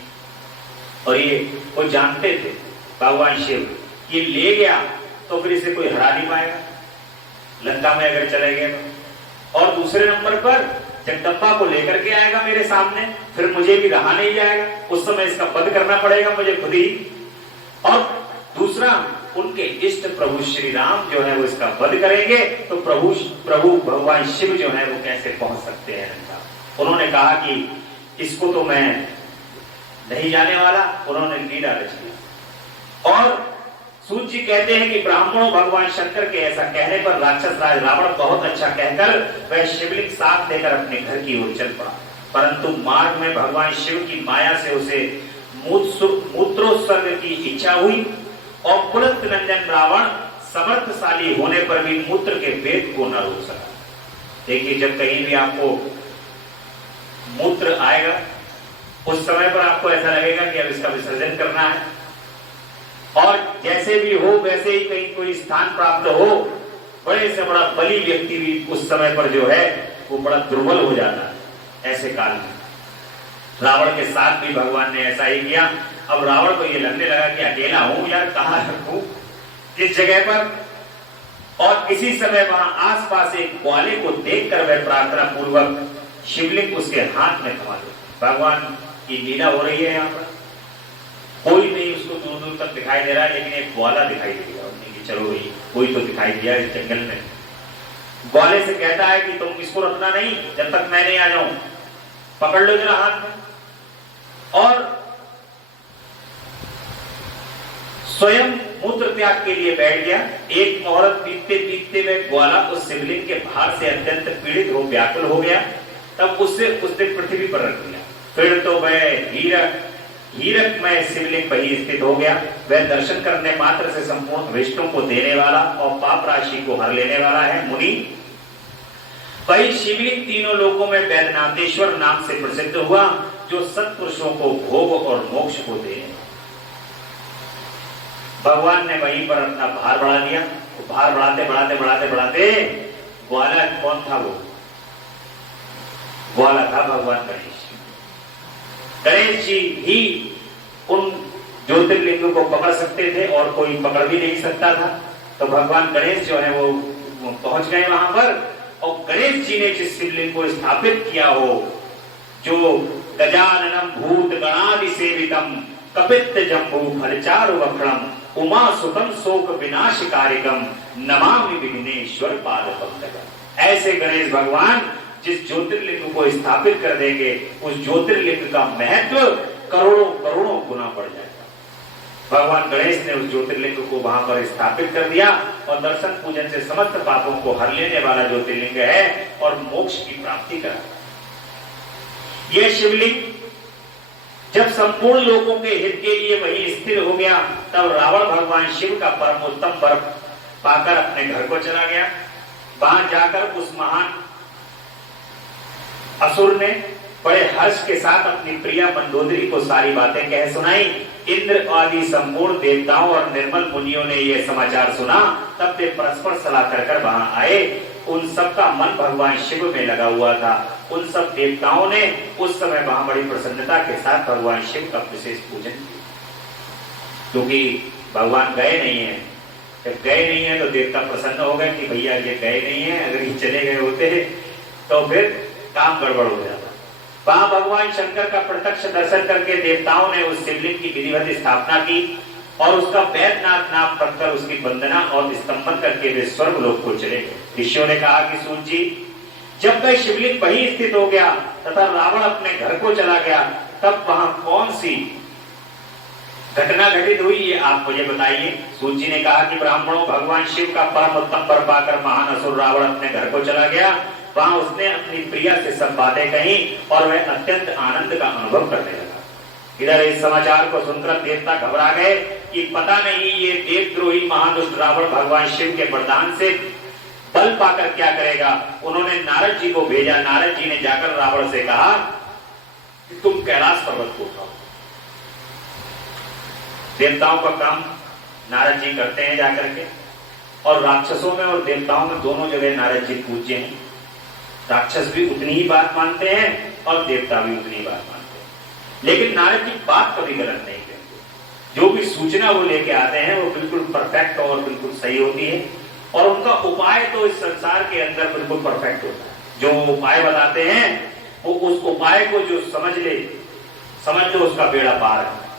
और ये वो जानते थे भगवान शिव, ये ले गया तो फिर इसे कोई हरा नहीं पाएगा लंका में अगर चले गए तो। और दूसरे नंबर पर जगदम्बा को लेकर के आएगा मेरे सामने, फिर मुझे भी रहा नहीं जाएगा, उस समय इसका वध करना पड़ेगा मुझे खुद ही। और दूसरा, उनके इष्ट प्रभु श्री राम जो है वो इसका वध करेंगे, तो प्रभु भगवान शिव जो है वो कैसे पहुंच सकते हैं लंका। उन्होंने कहा कि इसको तो मैं नहीं जाने वाला, उन्होंने लीला रच ली। और सूत जी कहते हैं कि ब्राह्मणों भगवान शंकर के ऐसा कहने पर राक्षस राज रावण बहुत अच्छा कहकर वह शिवलिंग साथ लेकर अपने घर की ओर चल पड़ा, परंतु मार्ग में भगवान शिव की माया से उसे मूत्रोत्सर्ग की इच्छा हुई, और पुलंत नंदन रावण समर्थशाली होने पर भी मूत्र के वेग को न रोक सका। देखिए, जब कहीं भी आपको मूत्र आएगा उस समय पर आपको ऐसा लगेगा कि अब इसका विसर्जन करना है, और जैसे भी हो वैसे ही कहीं कोई स्थान प्राप्त हो, बड़े से बड़ा बली व्यक्ति भी उस समय पर जो है वो बड़ा दुर्बल हो जाता है। ऐसे काल में रावण के साथ भी भगवान ने ऐसा ही किया। अब रावण को ये लगने लगा कि अकेला हूं यार, कहां रखूं, किस जगह पर। और इसी समय वहां आसपास एक ग्वाले को देखकर वह प्रार्थना पूर्वक शिवलिंग उसके हाथ में थमा दे। भगवान की लीला हो रही है यहाँ पर, कोई नहीं उसको दूर दूर तक दिखाई दे रहा है, लेकिन एक ग्वाला दिखाई दे रहा है कि चलो भाई कोई तो दिखाई दिया इस जंगल में। ग्वाले से कहता है कि तुम इसको रखना नहीं जब तक मैं नहीं आ जाऊं, पकड़ लो जरा हाथ में। और स्वयं मूत्र त्याग के लिए बैठ गया। एक मुहूर्त बीतते बीतते में ग्वाला उस शिवलिंग के भार से अत्यंत पीड़ित हो व्याकुल हो गया, तब उसने पृथ्वी पर रख दिया। फिर तो वह हीरकमय शिवलिंग वही स्थित हो गया। वह दर्शन करने मात्र से संपूर्ण अभिष्टों को देने वाला और पाप राशि को हर लेने वाला है मुनि। वही शिवलिंग तीनों लोकों में वैद्यनाथेश्वर नाम से प्रसिद्ध हुआ, जो सत्पुरुषों को भोग और मोक्ष को दे। भगवान ने वहीं पर अपना भार बढ़ा दिया। भार बढ़ाते बढ़ाते बढ़ाते बढ़ाते ग्वाला कौन था? वो ग्वाला था भगवान गणेश। गणेश जी ही उन ज्योतिर्लिंगों को पकड़ सकते थे और कोई पकड़ भी नहीं सकता था। तो भगवान गणेश जो है वो पहुंच गए वहां पर, और गणेश जी ने जिस शिवलिंग को स्थापित किया हो, जो गजाननम भूत गणादि सेवितम कपित्त जम्बू फलचारु वक्रम उमा सुतम शोक विनाश कार्यकम नमामि विघ्नेश्वर पाद पंकजम। ऐसे गणेश भगवान जिस ज्योतिर्लिंग को स्थापित कर देंगे उस ज्योतिर्लिंग का महत्व करोड़ों करोड़ों गुना बढ़ जाएगा। भगवान गणेश ने उस ज्योतिर्लिंग को वहां पर स्थापित कर दिया और दर्शन पूजन से समस्त पापों को हर लेने वाला ज्योतिर्लिंग है और मोक्ष की प्राप्ति करा। यह शिवलिंग जब संपूर्ण लोगों के हित के लिए वही स्थिर हो गया तब रावण भगवान शिव का परम उत्तम वर पाकर अपने घर को चला गया। वहां जाकर उस महान असुर ने बड़े हर्ष के साथ अपनी प्रिया मंदोदरी को सारी बातें कह सुनाई। इंद्र आदि संपूर्ण देवताओं और निर्मल मुनियों ने यह समाचार सुना तब वे परस्पर सलाह कर वहां आए। उन सब का मन भगवान शिव में लगा हुआ था। उन सब देवताओं ने उस समय वहां बड़ी प्रसन्नता के साथ भगवान शिव का विशेष पूजन किया, क्योंकि भगवान गए नहीं है। जब गए नहीं है तो देवता प्रसन्न हो गए कि भैया ये गए नहीं है, अगर ये चले गए होते तो फिर काम गड़बड़ हो जाता। वहां भगवान शंकर का प्रत्यक्ष दर्शन करके देवताओं ने उस शिवलिंग की विधिवत स्थापना की और उसका वैद्यनाथ नाम रखकर उसकी वंदना और स्तंभन करके वे स्वर्ग लोक को चले गए। ऋषियों ने कहा कि सूत जी, जब वह शिवलिंग वहीं स्थित हो गया तथा रावण अपने घर को चला गया तब वहां कौन सी घटना घटित हुई, ये आप मुझे बताइए। सूत जी ने कहा कि ब्राह्मणों, भगवान शिव का परम उत्तम वर पाकर महान असुर रावण अपने घर को चला गया। वहां उसने अपनी प्रिया से सब बातें कही और वह अत्यंत आनंद का अनुभव करने लगा। इधर इस समाचार को सुनकर देवता घबरा गए कि पता नहीं ये देवद्रोही महादुष्ट रावण भगवान शिव के वरदान से बल पाकर क्या करेगा। उन्होंने नारद जी को भेजा। नारद जी ने जाकर रावण से कहा कि तुम कैलाश पर्वत को उठाओ। देवताओं का काम नारद जी करते हैं जाकर के, और राक्षसों में और देवताओं में दोनों जगह नारद जी पूज्य हैं। राक्षस भी उतनी ही बात मानते हैं और देवता भी उतनी ही बात मानते हैं, लेकिन नारद जी बात कभी गलत नहीं कहते। जो भी सूचना वो लेके आते हैं वो बिल्कुल परफेक्ट और बिल्कुल सही होती है, और उनका उपाय तो इस संसार के अंदर बिल्कुल परफेक्ट होता है। जो उपाय बताते हैं वो उस उपाय को जो समझ लो उसका बेड़ा पार है।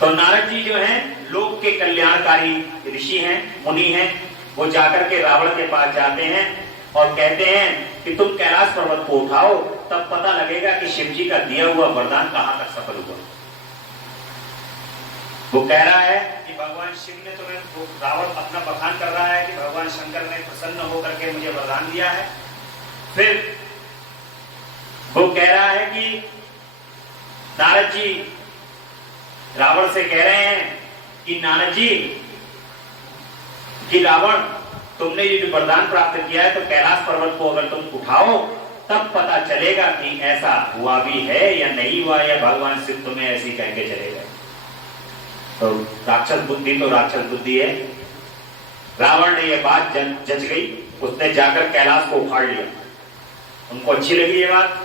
तो नारद जी जो हैं लोक के कल्याणकारी ऋषि हैं, मुनि हैं। वो जाकर के रावण के पास जाते हैं और कहते हैं कि तुम कैलाश पर्वत को उठाओ, तब पता लगेगा कि शिव जी का दिया हुआ वरदान कहां तक सफल हुआ। वो कह रहा है कि भगवान शिव ने तुम्हें, रावण अपना बखान कर रहा है कि भगवान शंकर ने प्रसन्न होकर के मुझे वरदान दिया है। फिर वो कह रहा है कि नारद जी रावण से कह रहे हैं कि नारद जी, कि रावण तुमने ये जो वरदान प्राप्त किया है तो कैलाश पर्वत को अगर तुम उठाओ तब पता चलेगा कि ऐसा हुआ भी है या नहीं हुआ, या भगवान शिव तुम्हें ऐसी कह के चले गए। तो राक्षस बुद्धि तो राक्षस बुद्धि है। रावण ने यह बात जच गई, उसने जाकर कैलाश को उखाड़ लिया। उनको अच्छी लगी ये बात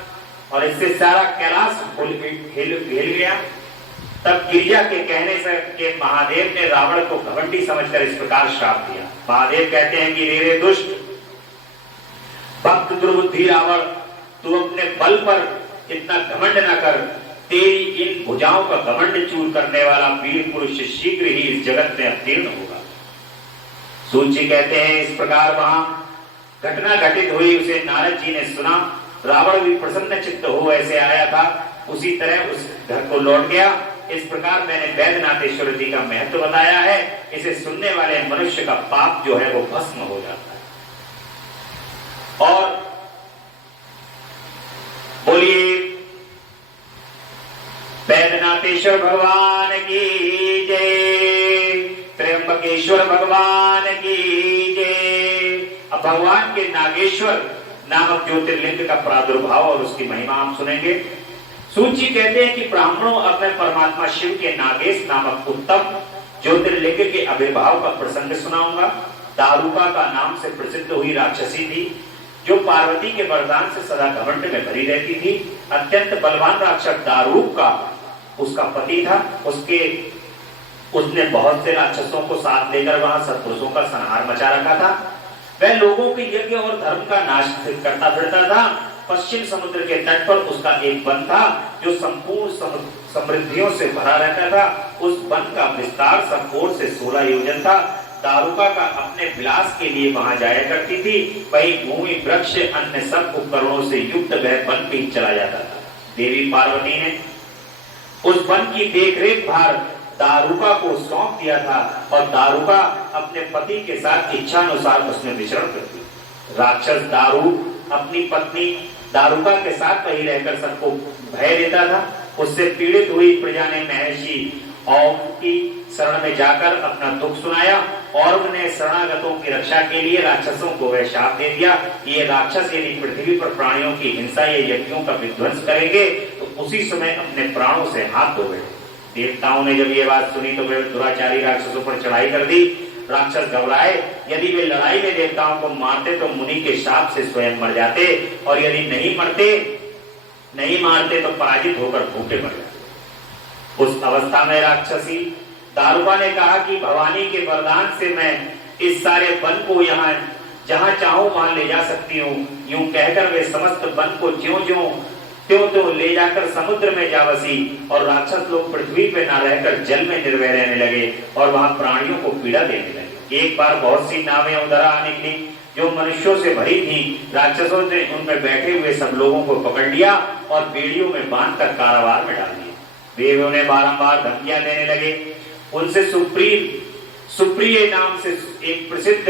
और इससे सारा कैलाश हिल गया। तब गिरिजा के कहने से के महादेव ने रावण को घमंडी समझकर इस प्रकार श्राप दिया। महादेव कहते हैं कि रे दुष्ट भक्त दुर्बुद्धि रावण, तू अपने बल पर इतना घमंड न कर। तेरी इन भुजाओं का घमंड चूर करने वाला वीर पुरुष शीघ्र ही इस जगत में अवतीर्ण होगा। सूत जी कहते हैं इस प्रकार वहां घटना घटित हुई, उसे नारद जी ने सुना। रावण भी प्रसन्न चित्त हो ऐसे आया था, उसी तरह उस घर को लौट गया। इस प्रकार मैंने वैद्यनाथेश्वर जी का महत्व बताया है। इसे सुनने वाले मनुष्य का पाप जो है वो भस्म हो जाता है। और बोलिए वैद्यनाथेश्वर भगवान की जय, त्र्यंबकेश्वर भगवान की जय। अब भगवान के नागेश्वर नामक ज्योतिर्लिंग का प्रादुर्भाव और उसकी महिमा आप सुनेंगे। सूत जी कहते हैं कि ब्राह्मणों अब मैं परमात्मा शिव के नागेश नामक उत्तम ज्योतिर्लिंग के आविर्भाव का प्रसंग सुनाऊंगा। दारूका का नाम से प्रसिद्ध हुई राक्षसी थी, जो पार्वती के वरदान से सदा घमंड में भरी रहती थी। अत्यंत बलवान राक्षस दारूक का उसका पति था। उसने बहुत से राक्षसों को साथ लेकर वहां सत्पुरुषों का संहार मचा रखा था। वह लोगों के यज्ञ और धर्म का नाश करता फिरता था। पश्चिम समुद्र के तट पर उसका एक वन था जो संपूर्ण समृद्धियों से भरा रहता था। उस वन का विस्तार सब ओर से 16 योजन था। दारुका का अपने विलास के लिए वहां जाया करती थी। वही भूमि, वृक्ष, अन्य सब उपकरणों से युक्त वह वन भी चला जाता था। देवी पार्वती ने उस वन की देखरेख भार दारुका को सौंप दिया था और दारुका अपने पति के साथ इच्छानुसार उसमें विचरण करती। राक्षस दारू अपनी पत्नी दारुका के साथ वही रहकर सबको भय देता था। उससे पीड़ित हुई प्रजा ने महर्षि औ की शरण में जाकर अपना दुख सुनाया और उन्हें शरणागतों की रक्षा के लिए राक्षसों को वह शाप दे दिया। ये राक्षस यदि पृथ्वी पर प्राणियों की हिंसा या यज्ञों का विध्वंस करेंगे तो उसी समय अपने प्राणों से हाथ धोगे। देवताओं ने जब ये बात सुनी तो वे दुराचारी राक्षसों पर चढ़ाई कर दी। राक्षस घबराए। यदि वे लड़ाई में देवताओं को मारते तो मुनि के शाप से स्वयं मर जाते और यदि नहीं मारते तो पराजित होकर भूखे मर जाते। उस अवस्था में राक्षसी दारुका ने कहा कि भवानी के वरदान से मैं इस सारे वन को यहाँ जहां चाहूं वहां ले जा सकती हूँ। यूं कहकर वे समस्त वन को त्यों ले जाकर समुद्र में जा बसी और राक्षस लोग पृथ्वी पे न रहकर जल में निर्भय रहने लगे और वहां प्राणियों को पीड़ा देने लगे। एक बार बहुत सी नावें उधर आ निकली जो मनुष्यों से भरी थी। राक्षसों ने उनमें बैठे हुए सब लोगों को पकड़ लिया और बेड़ियों में बांधकर कारावार में डाल दिया। वे उन्हें बारंबार धमकियां देने लगे। उनसे सुप्रिय नाम से एक प्रसिद्ध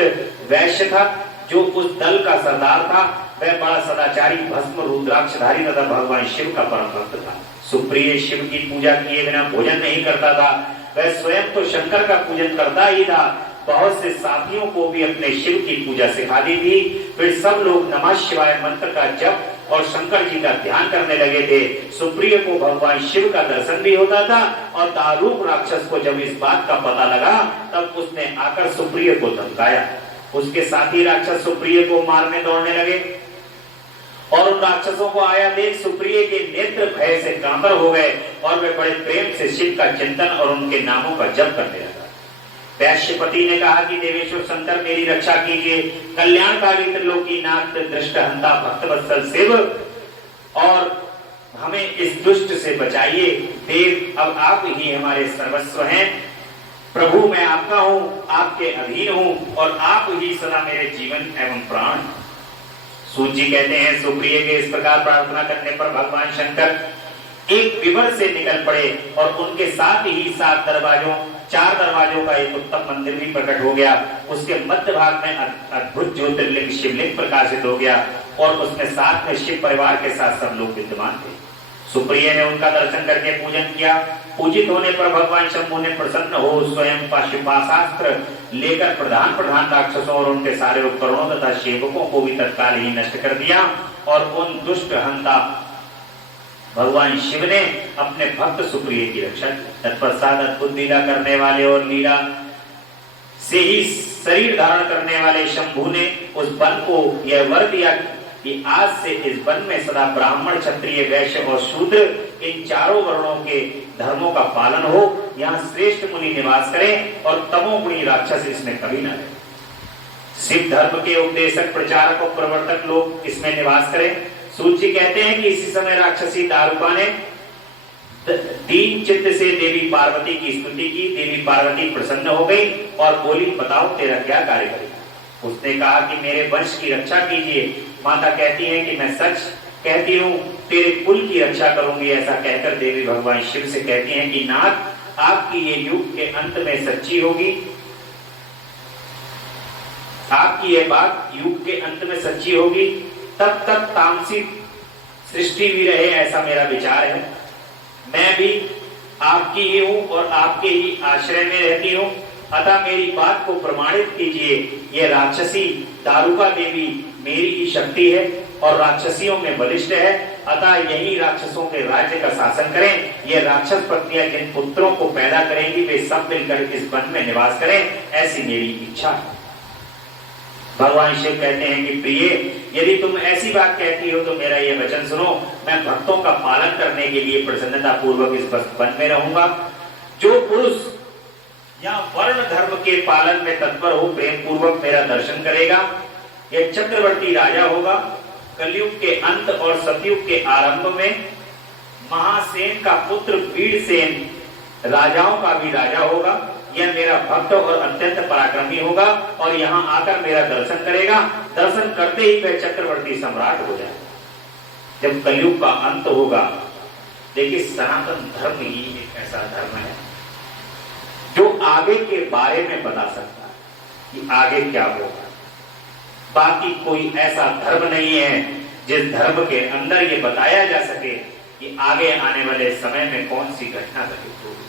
वैश्य था जो उस दल का सरदार था। वह बड़ा सदाचारी, भस्म, रुद्राक्षधारी तथा भगवान शिव का परम भक्त था। सुप्रिय शिव की पूजा किए बिना भोजन नहीं करता था। वह स्वयं तो शंकर का पूजन करता ही था, बहुत से साथियों को भी अपने शिव की पूजा सिखा दी थी। फिर सब लोग नमः शिवाय मंत्र का जप और शंकर जी का ध्यान करने लगे थे। सुप्रिय को भगवान शिव का दर्शन भी होता था और दारूक राक्षस को जब इस बात का पता लगा तब उसने आकर सुप्रिय को धमकाया। उसके साथी राक्षस सुप्रिय को मारने दौड़ने लगे और उन राक्षसों को आया देख सुप्रिय के नेत्र भय से कांबर हो गए और वे बड़े प्रेम से शिव का चिंतन और उनके नामों का जप करने लगा। वैश्यपति ने कहा कि देवेश्वर शंकर मेरी रक्षा कीजिए, कल्याणकारी त्रिलोकीनाथ दृष्टहंता भक्तवत्सल शिव, और हमें इस दुष्ट से बचाइए। देव अब आप ही हमारे सर्वस्व हैं। प्रभु मैं आपका हूँ, आपके अधीन हूँ और आप ही सदा मेरे जीवन एवं प्राण। सूत जी कहते हैं सुप्रिय के इस प्रकार प्रार्थना करने पर भगवान शंकर एक विवर से निकल पड़े और उनके साथ ही 4 दरवाजों का एक उत्तम मंदिर भी प्रकट हो गया। उसके मध्य भाग में अद्भुत ज्योतिर्लिंग शिवलिंग प्रकाशित हो गया और उसमें साथ में शिव परिवार के साथ सब लोग विद्यमान थे। सुप्रिय ने उनका दर्शन करके पूजन किया। पूजित होने पर भगवान शंभु ने प्रसन्न हो स्वयं पाशुपाशास्त्र लेकर प्रधान राक्षसों और उनके सारे उपकरणों तथा सेवकों को भी तत्काल ही नष्ट कर दिया और उन दुष्ट हंता भगवान शिव ने अपने भक्त सुप्रिय की रक्षा की। तत्पश्चात अद्भुत लीला करने वाले और लीला से ही शरीर धारण करने वाले शंभु ने उस वन को यह वर दिया कि आज से इस वन में सदा ब्राह्मण, क्षत्रिय, वैश्य और शूद्र इन चारों वर्णों के धर्मों का पालन हो। यहाँ श्रेष्ठ मुनि निवास करें और तमोगुणी राक्षस इसमें कभी न रहे। शिव धर्म के उपदेशक, प्रचारक और प्रवर्तक लोग इसमें निवास करें। सूत जी कहते हैं कि इसी समय राक्षसी दारुका ने दीन चित्त से देवी पार्वती की स्तुति की। देवी पार्वती प्रसन्न हो गई और बोली बताओ तेरा क्या कार्य करेगा। उसने कहा कि मेरे वंश की रक्षा कीजिए। माता कहती है कि मैं सच कहती हूँ तेरे कुल की रक्षा करूंगी। ऐसा कहकर देवी भगवान शिव से कहती हैं कि नाथ आपकी ये युग के अंत में सच्ची होगी, आपकी ये बात युग के अंत में सच्ची होगी, तब तक तामसी सृष्टि भी रहे ऐसा मेरा विचार है। मैं भी आपकी ही हूँ और आपके ही आश्रय में रहती हूँ, अतः मेरी बात को प्रमाणित कीजिए। ये राक्षसी दारुका देवी मेरी ही शक्ति है और राक्षसियों में बलिष्ठ है, अतः यही राक्षसों के राज्य का शासन करें। ये राक्षस पत्नियां जिन पुत्रों को पैदा करेंगी वे सब मिलकर इस वन में निवास करें, ऐसी मेरी इच्छा है। भगवान शिव कहते हैं कि प्रिय यदि तुम ऐसी बात कहती हो तो मेरा ये वचन सुनो। मैं भक्तों का पालन करने के लिए प्रसन्नता पूर्वक इस वन में रहूंगा। जो पुरुष या वर्ण धर्म के पालन में तत्पर हो प्रेम पूर्वक मेरा दर्शन करेगा, यह चक्रवर्ती राजा होगा। कलयुग के अंत और सतयुग के आरंभ में महासेन का पुत्र वीरसेन राजाओं का भी राजा होगा, यह मेरा भक्त और अत्यंत पराक्रमी होगा और यहाँ आकर मेरा दर्शन करेगा। दर्शन करते ही वह चक्रवर्ती सम्राट हो जाए। जब कलयुग का अंत होगा, देखिए सनातन धर्म ही एक ऐसा धर्म है जो आगे के बारे में बता सकता है कि आगे क्या होगा। बाकी कोई ऐसा धर्म नहीं है जिस धर्म के अंदर ये बताया जा सके कि आगे आने वाले समय में कौन सी घटना घटित होगी।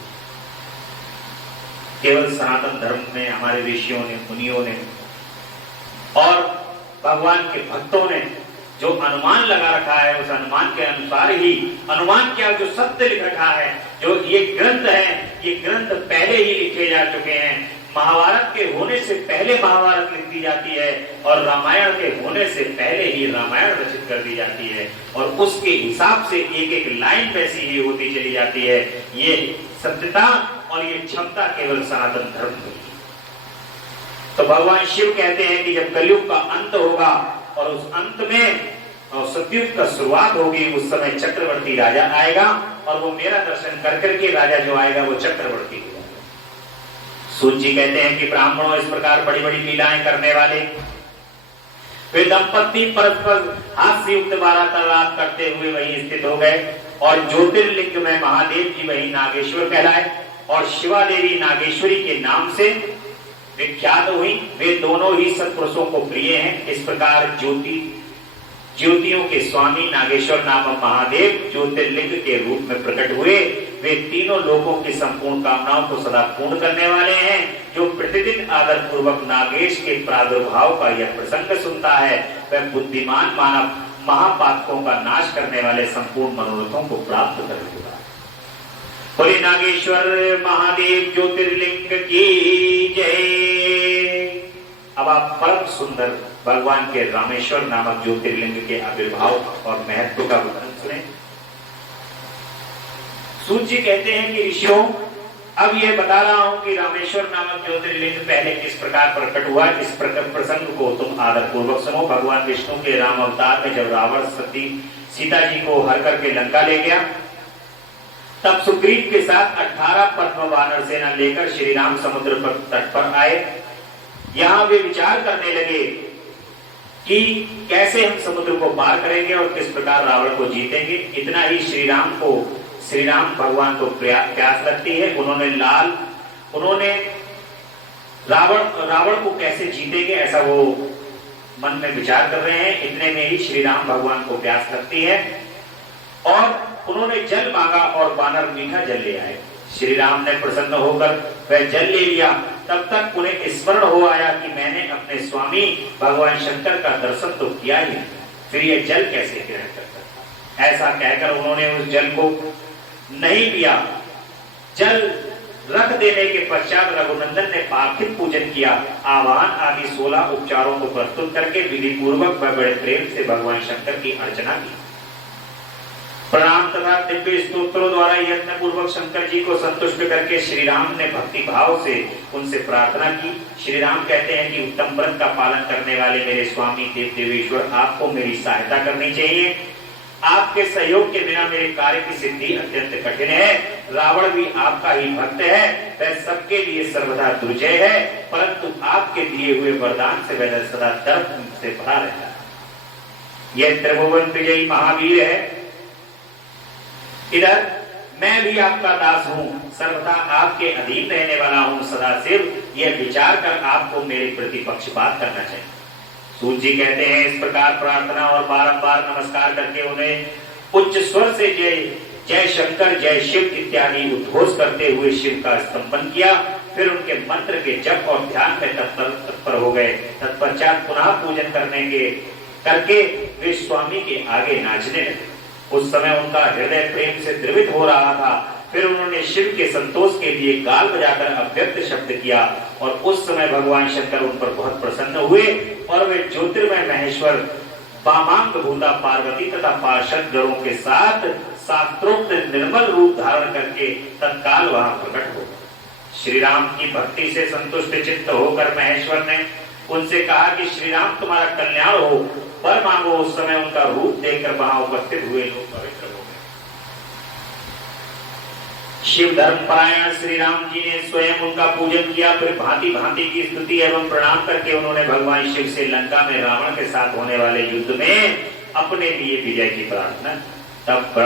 केवल सनातन धर्म में हमारे ऋषियों ने, मुनियों ने और भगवान के भक्तों ने जो अनुमान लगा रखा है, उस अनुमान के अनुसार ही, अनुमान क्या, जो सत्य लिख रखा है, जो ये ग्रंथ है, ये ग्रंथ पहले ही लिखे जा चुके हैं। महाभारत के होने से पहले महाभारत लिख दी जाती है और रामायण के होने से पहले ही रामायण रचित कर दी जाती है और उसके हिसाब से एक एक लाइन वैसी ही होती चली जाती है। ये सत्यता और ये क्षमता केवल सनातन धर्म की। तो भगवान शिव कहते हैं कि जब कलयुग का अंत होगा और उस अंत में और सतयुग का शुरुआत होगी, उस समय चक्रवर्ती राजा आएगा और वो मेरा दर्शन कर करके राजा जो आएगा वो चक्रवर्ती होगा। सूत जी कहते हैं कि ब्राह्मणों इस प्रकार बड़ी बड़ी लीलाएं करने वाले वे दंपति परस्पर हास्य युक्त वार्तालाप करते हुए वहीं स्थित हो गए और ज्योतिर्लिंग में महादेव जी वहीं नागेश्वर कहलाए और शिवा देवी नागेश्वरी के नाम से विख्यात हुई। वे दोनों ही सत्पुरुषों को प्रिय हैं। इस प्रकार ज्योतियों के स्वामी नागेश्वर नामक महादेव ज्योतिर्लिंग के रूप में प्रकट हुए। वे तीनों लोगों की संपूर्ण कामनाओं को सदा पूर्ण करने वाले हैं। जो प्रतिदिन आदर पूर्वक नागेश के प्रादुर्भाव का यह प्रसंग सुनता है, वह बुद्धिमान मानव महापातकों का नाश करने वाले संपूर्ण मनोरथों को प्राप्त कर लेगा। बोले नागेश्वर महादेव ज्योतिर्लिंग की जय। अब आप परम सुंदर भगवान के रामेश्वर नामक ज्योतिर्लिंग के आविर्भाव और महत्व का वर्णन सुने। सूत जी कहते हैं कि ऋषियों, अब ये बता रहा हूं कि रामेश्वर नामक ज्योतिर्लिंग पहले किस प्रकार प्रकट हुआ। इस प्रसंग को तुम आदर पूर्वक सुनो। भगवान विष्णु के राम अवतार में जब रावण सीता जी को हर करके लंका ले गया, तब सुग्रीव के साथ 18 पद्म वानर सेना लेकर श्री राम समुद्र पर तट पर आए। यहां वे विचार करने लगे कि कैसे हम समुद्र को पार करेंगे और किस प्रकार रावण को जीतेंगे। इतना ही श्री राम भगवान को प्यास लगती है। उन्होंने रावण को कैसे जीतेंगे ऐसा वो मन में विचार कर रहे हैं। इतने में ही श्री राम भगवान को प्यास लगती है और उन्होंने जल मांगा और वानर मीठा जल ले आए। श्री राम ने प्रसन्न होकर वह जल ले लिया। तब तक उन्हें स्मरण हो आया कि मैंने अपने स्वामी भगवान शंकर का दर्शन तो किया ही, फिर यह जल कैसे ग्रहण कर सकता। ऐसा कहकर उन्होंने उस जल को नहीं पिया। जल रख देने के पश्चात रघुनंदन ने पार्थिव पूजन किया। आवाहन आदि 16 उपचारों को प्रस्तुत करके विधि पूर्वक बड़े प्रेम से भगवान शंकर की अर्चना की। प्रणाम तथा दिव्य स्तोत्रों द्वारा यत्न पूर्वक शंकर जी को संतुष्ट करके श्री राम ने भक्ति भाव से उनसे प्रार्थना की। श्री राम कहते हैं कि उत्तम व्रत का पालन करने वाले मेरे स्वामी देव देवेश्वर, आपको मेरी सहायता करनी चाहिए। आपके सहयोग के बिना मेरे कार्य की सिद्धि अत्यंत कठिन है। रावण भी आपका ही भक्त है, वह सबके लिए सर्वदा दुर्जय है, परंतु आपके दिए हुए वरदान से वह सदा दर्प से भरा रहता है। यह त्रिभुवन विजयी महावीर है। इधर मैं भी आपका दास हूँ, सर्वथा आपके अधीन रहने वाला हूँ सदाशिव। यह विचार कर आपको मेरे प्रति पक्षपात करना चाहिए। सूत जी कहते हैं इस प्रकार प्रार्थना और बारंबार नमस्कार करके उन्हें उच्च स्वर से जय जय शंकर जय शिव इत्यादि उद्घोष करते हुए शिव का स्तंभन किया। फिर उनके मंत्र के जप और ध्यान में तत्पर हो गए। तत्पश्चात पुनः पूजन करके वे स्वामी के आगे नाचने लगे। उस समय उनका हृदय प्रेम से द्रवित हो रहा था। फिर उन्होंने शिव के संतोष के लिए गाल बजाकर अव्यक्त शब्द किया और उस समय भगवान शंकर उन पर बहुत प्रसन्न हुए और वे ज्योतिर्मय महेश्वर वामांग भूता पार्वती तथा पार्षद गणों के साथ शास्त्रोक्त निर्मल रूप धारण करके तत्काल वहां प्रकट हो। श्री राम की भक्ति से संतुष्ट चित्त होकर महेश्वर ने उनसे कहा कि श्री राम तुम्हारा कल्याण हो, वर मांगो। उस समय उनका रूप देखकर वहां उपस्थित हुए लोग पवित्र हो गए। शिव धर्म परायण श्री राम जी ने स्वयं उनका पूजन किया, फिर भांति भांति की स्तुति एवं प्रणाम करके उन्होंने भगवान शिव से लंका में रावण के साथ होने वाले युद्ध में अपने लिए विजय की प्रार्थना। तब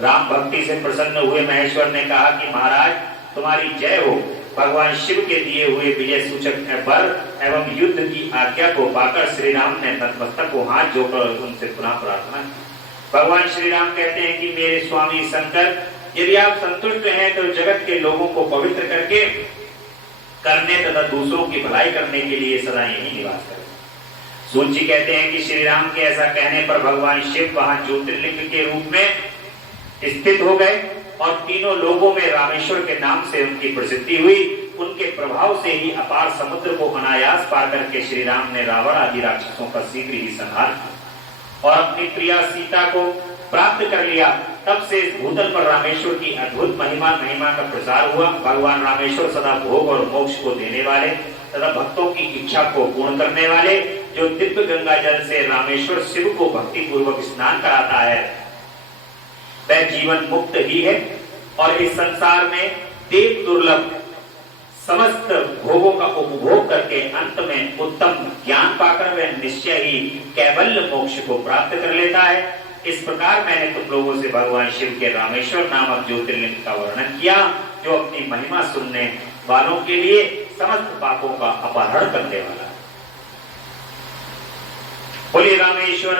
राम भक्ति से प्रसन्न हुए महेश्वर ने कहा कि महाराज तुम्हारी जय हो। भगवान शिव के दिए हुए विजय सूचक वर एवं युद्ध की आज्ञा को पाकर श्री राम ने नतमस्तक को हाथ जोड़कर उनसे पुनः प्रार्थना की। भगवान श्री राम कहते हैं कि मेरे स्वामी शंकर, यदि आप संतुष्ट हैं तो जगत के लोगों को पवित्र करके करने तथा दूसरों की भलाई करने के लिए सदा यही निवास करें। सूत जी कहते हैं कि श्री राम के ऐसा कहने पर भगवान शिव वहां ज्योतिर्लिंग के रूप में स्थित हो गए और तीनों लोगों में रामेश्वर के नाम से उनकी प्रसिद्धि हुई। उनके प्रभाव से ही अपार समुद्र को अनायास पार करके श्री राम ने रावण आदि राक्षसों का शीघ्र ही संहार और अपनी प्रिया सीता को प्राप्त कर लिया। तब से इस भूतल पर रामेश्वर की अद्भुत महिमा का प्रसार हुआ। भगवान रामेश्वर सदा भोग और मोक्ष को देने वाले तथा भक्तों की इच्छा को पूर्ण करने वाले, जो दिव्य गंगा जल से रामेश्वर शिव को भक्ति पूर्वक स्नान कराता है वह जीवन मुक्त ही है और इस संसार में देव दुर्लभ समस्त भोगों का उपभोग करके अंत में उत्तम ज्ञान पाकर वह निश्चय ही कैवल्य मोक्ष को प्राप्त कर लेता है। इस प्रकार मैंने तुम लोगों से भगवान शिव के रामेश्वर नामक ज्योतिर्लिंग का वर्णन किया, जो अपनी महिमा सुनने वालों के लिए समस्त पापों का अपहरण करने वाला है। बोले रामेश्वर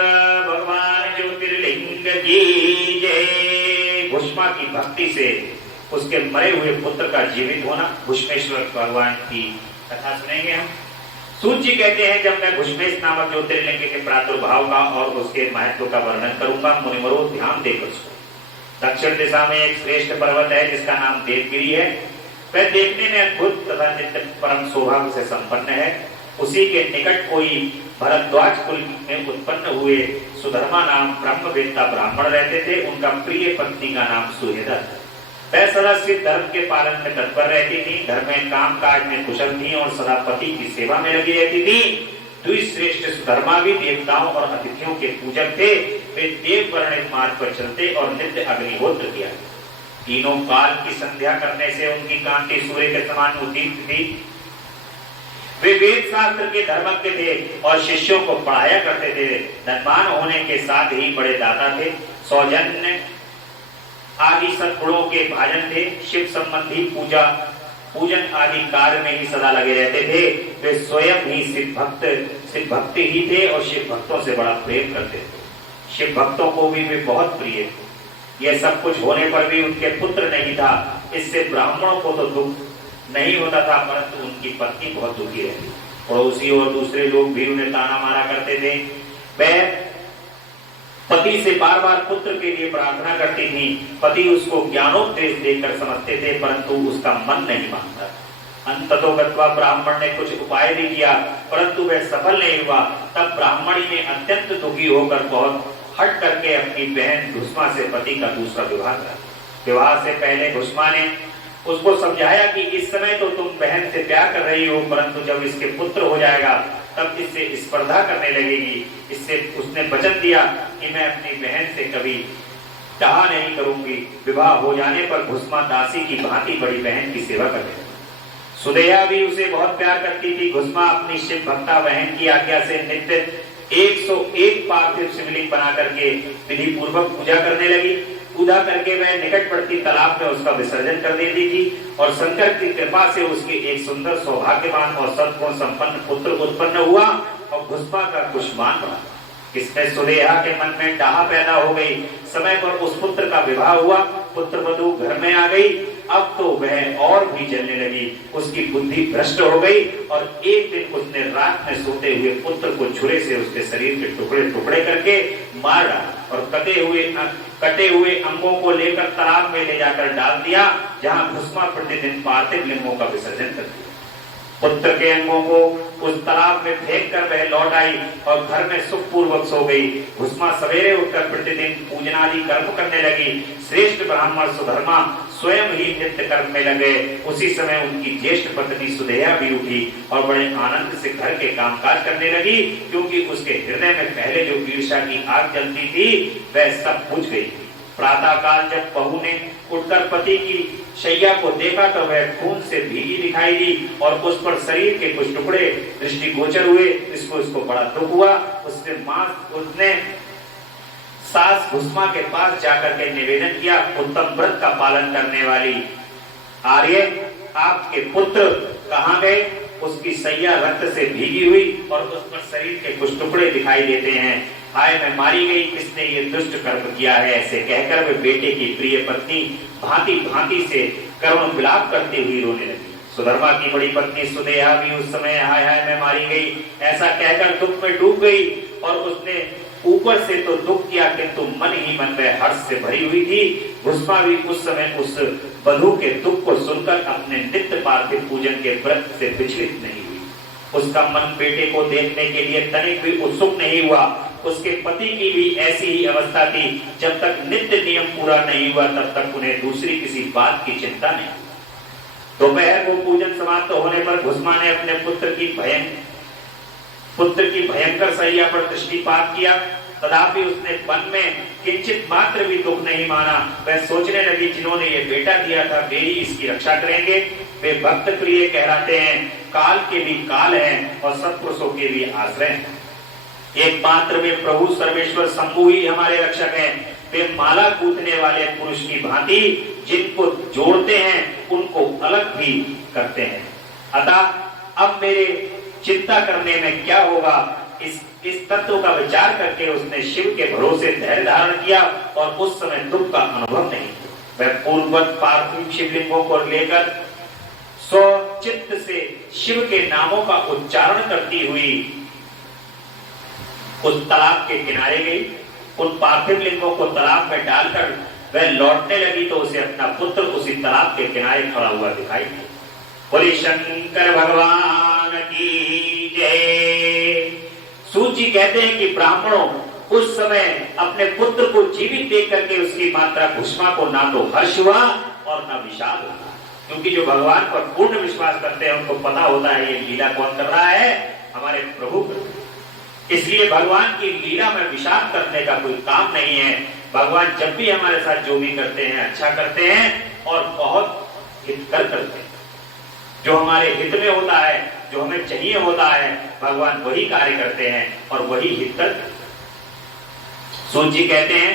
भगवान ज्योतिर्लिंग की जय। भुष्मा की भक्ति से उसके मरे हुए पुत्र का जीवित होना, भुष्मेश्वर भगवान की कथा सुनेंगे हम। सूत जी कहते हैं, जब मैं भुष्मेश नामक ज्योतिर्लिंग के प्रादुर्भाव का और उसके महत्व का वर्णन करूंगा, मुनिवरों ध्यान देकर सुनो। दक्षिण दिशा में एक श्रेष्ठ पर्वत है जिसका नाम देवगिरी है। वह देखने में अद्भुत तथा नित्य परम शोभा से संपन्न है। उसी के निकट कोई भरद्वाज कुल में उत्पन्न हुए सुधर्मा नाम ब्रह्मवेत्ता ब्राह्मण रहते थे। उनका प्रिय पत्नी का नाम सुहेदा था। वह सदा सिर्फ धर्म के पालन में तत्पर रहती थी, घर में काम काज में कुशल थी और सदा पति की सेवा में लगी रहती थी। द्विश्रेष्ठ सुधर्मा भी देवताओं और अतिथियों के पूजक थे। वे देव वर्णित मार्ग पर चलते और नित्य अग्निहोत्र किया। तीनों काल की संध्या करने से उनकी कांति सूर्य के समान उदीप्त थी। वे वेद शास्त्र के धर्मज्ञ थे और शिष्यों को पढ़ाया करते थे। धनवान होने के साथ ही बड़े दाता थे। सौजन्य आदि सद्गुणों के भाजन थे। शिव संबंधी पूजन आदि कार्य में ही सदा लगे रहते थे। वे स्वयं ही शिव भक्त ही थे और शिव भक्तों से बड़ा प्रेम करते थे। शिव भक्तों को भी वे बहुत प्रिय थे। यह सब कुछ होने पर भी उनके पुत्र नहीं था। इससे ब्राह्मणों को तो दुख नहीं होता था, परंतु उनकी पत्नी बहुत दुखी रहती। पड़ोसी और दूसरे लोग भी उन्हें ताना मारा करते थे। वह पति से बार बार पुत्र के लिए प्रार्थना करती थी। पति उसको ज्ञानोपदेश देकर समझते थे, परंतु उसका मन नहीं मानता। अंततोगत्वा ब्राह्मण ने कुछ उपाय भी किया, परंतु वह सफल नहीं हुआ। तब ब्राह्मणी ने अत्यंत दुखी होकर बहुत हट करके अपनी बहन भुष्मा से पति का दूसरा विवाह करा। विवाह से पहले भुष्मा ने उसको समझाया कि इस समय तो तुम बहन से प्यार कर रही हो, परंतु जब इसके पुत्र हो जाएगा तब इससे स्पर्धा करने लगेगी। इससे उसने वचन दिया कि मैं अपनी बहन से कभी चाह नहीं करूंगी। विवाह हो जाने पर भुष्मा दासी की भांति बड़ी बहन की सेवा करने लगी। सुदेहा भी उसे बहुत प्यार करती थी। भुष्मा अपनी शिव भक्ता बहन की आज्ञा से नित्य 101 पार्थिव शिवलिंग बना करके विधि पूर्वक पूजा करने लगी। पूजा करके वह निकटवर्ती तालाब में उसका विसर्जन कर देती थी और शंकर की कृपा से उसके एक सुंदर सौभाग्यवान और सद्गुण संपन्न पुत्र उत्पन्न हुआ और भुष्मा का कुशमान बना। इसमें सुदेहा के मन में डाह पैदा हो गई। समय पर उस पुत्र का विवाह हुआ। पुत्र वधू घर में आ गई। अब तो वह और भी जलने लगी। उसकी बुद्धि भ्रष्ट हो गई और एक दिन उसने रात में सोते हुए पुत्र को छुरे से उसके शरीर के टुकड़े टुकड़े करके मार डाला और कटे हुए अंगों को लेकर तालाब में ले जाकर डाल दिया, जहां भुष्मा प्रतिदिन पार्थिव लिंगों का विसर्जन करती है। पुत्र के अंगों को उस तालाब में फेंक कर वह लौट आई और घर में सुखपूर्वक सो गई। भुष्मा सवेरे उठकर प्रतिदिन पूजनादि कर्म करने लगी। श्रेष्ठ ब्राह्मण सुधर्मा स्वयं ही नित्य कर्म में लगे। उसी समय उनकी ज्येष्ठ पत्नी सुदेहा भी उठी और बड़े आनंद से घर के कामकाज करने लगी, क्योंकि उसके हृदय में पहले जो ईर्ष्या की आग जलती थी वह सब बुझ गई। प्रातः काल जब बहू ने उठकर पति की शैया को देखा तो वह खून से भीगी दिखाई दी और उस पर शरीर के कुछ टुकड़े दृष्टिगोचर हुए। इसको बड़ा दुख हुआ। उसने सास भुष्मा के पास जाकर के निवेदन किया, उत्तम व्रत का पालन करने वाली आर्य, आपके पुत्र कहाँ गए? उसकी सैया रक्त से भीगी हुई और उस पर शरीर के कुछ टुकड़े दिखाई देते हैं। हाय मैं मारी गई, किसने ये दुष्ट कर्म किया है? ऐसे कहकर वे बेटे की प्रिय पत्नी भांति भांति से करुण विलाप करती हुई रोने लगी। सुधर्मा की बड़ी पत्नी सुदेहा भी उस समय हाय हाय मैं मारी गई ऐसा कहकर दुख में डूब गई और उसने ऊपर से तो दुख किया किंतु मन ही मन में हर्ष से भरी हुई थी। भुष्मा भी उस समय उस वधू के दुख को सुनकर अपने नित्य पार्थिव पूजन के व्रत से विचलित नहीं हुई। उसका मन बेटे को देखने के लिए तनिक भी उत्सुक नहीं हुआ। उसके पति की भी ऐसी ही अवस्था थी। जब तक नित्य नियम पूरा नहीं हुआ तब तक उन्हें दूसरी किसी बात की चिंता नहीं। दोपहर को पूजन समाप्त होने पर भुष्मा ने अपने पुत्र की भयंकर सैया पर दृष्टिपात किया, तथापि उसने मन में किंचित मात्र भी दुख नहीं माना। वह सोचने लगी, जिन्होंने ये बेटा दिया था वे ही इसकी रक्षा करेंगे। वे भक्त प्रिय कहलाते हैं, काल के भी काल हैं और सत्पुरुषों के भी आश्रय हैं। एक मात्र वे प्रभु सर्वेश्वर शंभु ही हमारे रक्षक हैं। वे माला कूटने वाले पुरुष की भांति जिनको जोड़ते हैं उनको अलग भी करते हैं। अतः अब मेरे चिंता करने में क्या होगा? इस तत्व का विचार करके उसने शिव के भरोसे धैर्य धारण किया और उस समय दुख का अनुभव नहीं। वह पूर्ववत पार्थिव शिवलिंगों को लेकर स्वचित्त से शिव के नामों का उच्चारण करती हुई उस तालाब के किनारे गई। उन पार्थिव लिंगों को तालाब में डालकर वह लौटने लगी तो उसे अपना पुत्र उसी तालाब के किनारे खड़ा हुआ दिखाई दिया। बोले शंकर भगवान की जय। सूत जी कहते हैं कि ब्राह्मणों उस समय अपने पुत्र को जीवित देख करके उसकी मात्रा भुष्मा को ना तो हर्ष हुआ और ना विषाद हुआ, क्योंकि जो भगवान पर पूर्ण विश्वास करते हैं उनको पता होता है ये लीला कौन कर रहा है, हमारे प्रभु। इसलिए भगवान की लीला में विषाद करने का कोई काम नहीं है। भगवान जब भी हमारे साथ जो भी करते हैं अच्छा करते हैं और बहुत हितकर करते हैं। जो हमारे हित में होता है, जो हमें चाहिए होता है, भगवान वही कार्य करते हैं और वही हितकर। सूत जी कहते हैं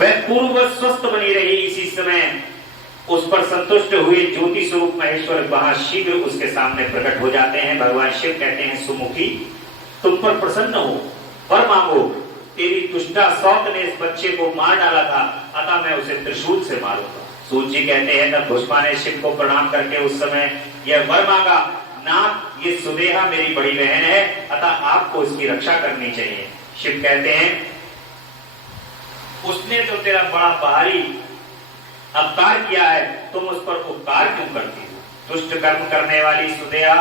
वह पूर्व स्वस्थ बनी रही। इसी समय उस पर संतुष्ट हुए ज्योति स्वरूप महेश्वर वहां शीघ्र उसके सामने प्रकट हो जाते हैं। भगवान शिव कहते हैं, सुमुखी तुम पर प्रसन्न हो, वर मांगो। तेरी दुष्टा सौत ने इस बच्चे को मार डाला था, अतः मैं उसे त्रिशूल से मारूंगा। सूत जी कहते हैं तब भुष्मा ने शिव को प्रणाम करके उस समय यह वर मांगा, नाथ ये सुदेहा मेरी बड़ी बहन है, अतः आपको इसकी रक्षा करनी चाहिए। शिव कहते हैं उसने तो तेरा बड़ा भारी अपकार किया है, तुम उस पर उपकार क्यों करती हो? दुष्ट कर्म करने वाली सुदेहा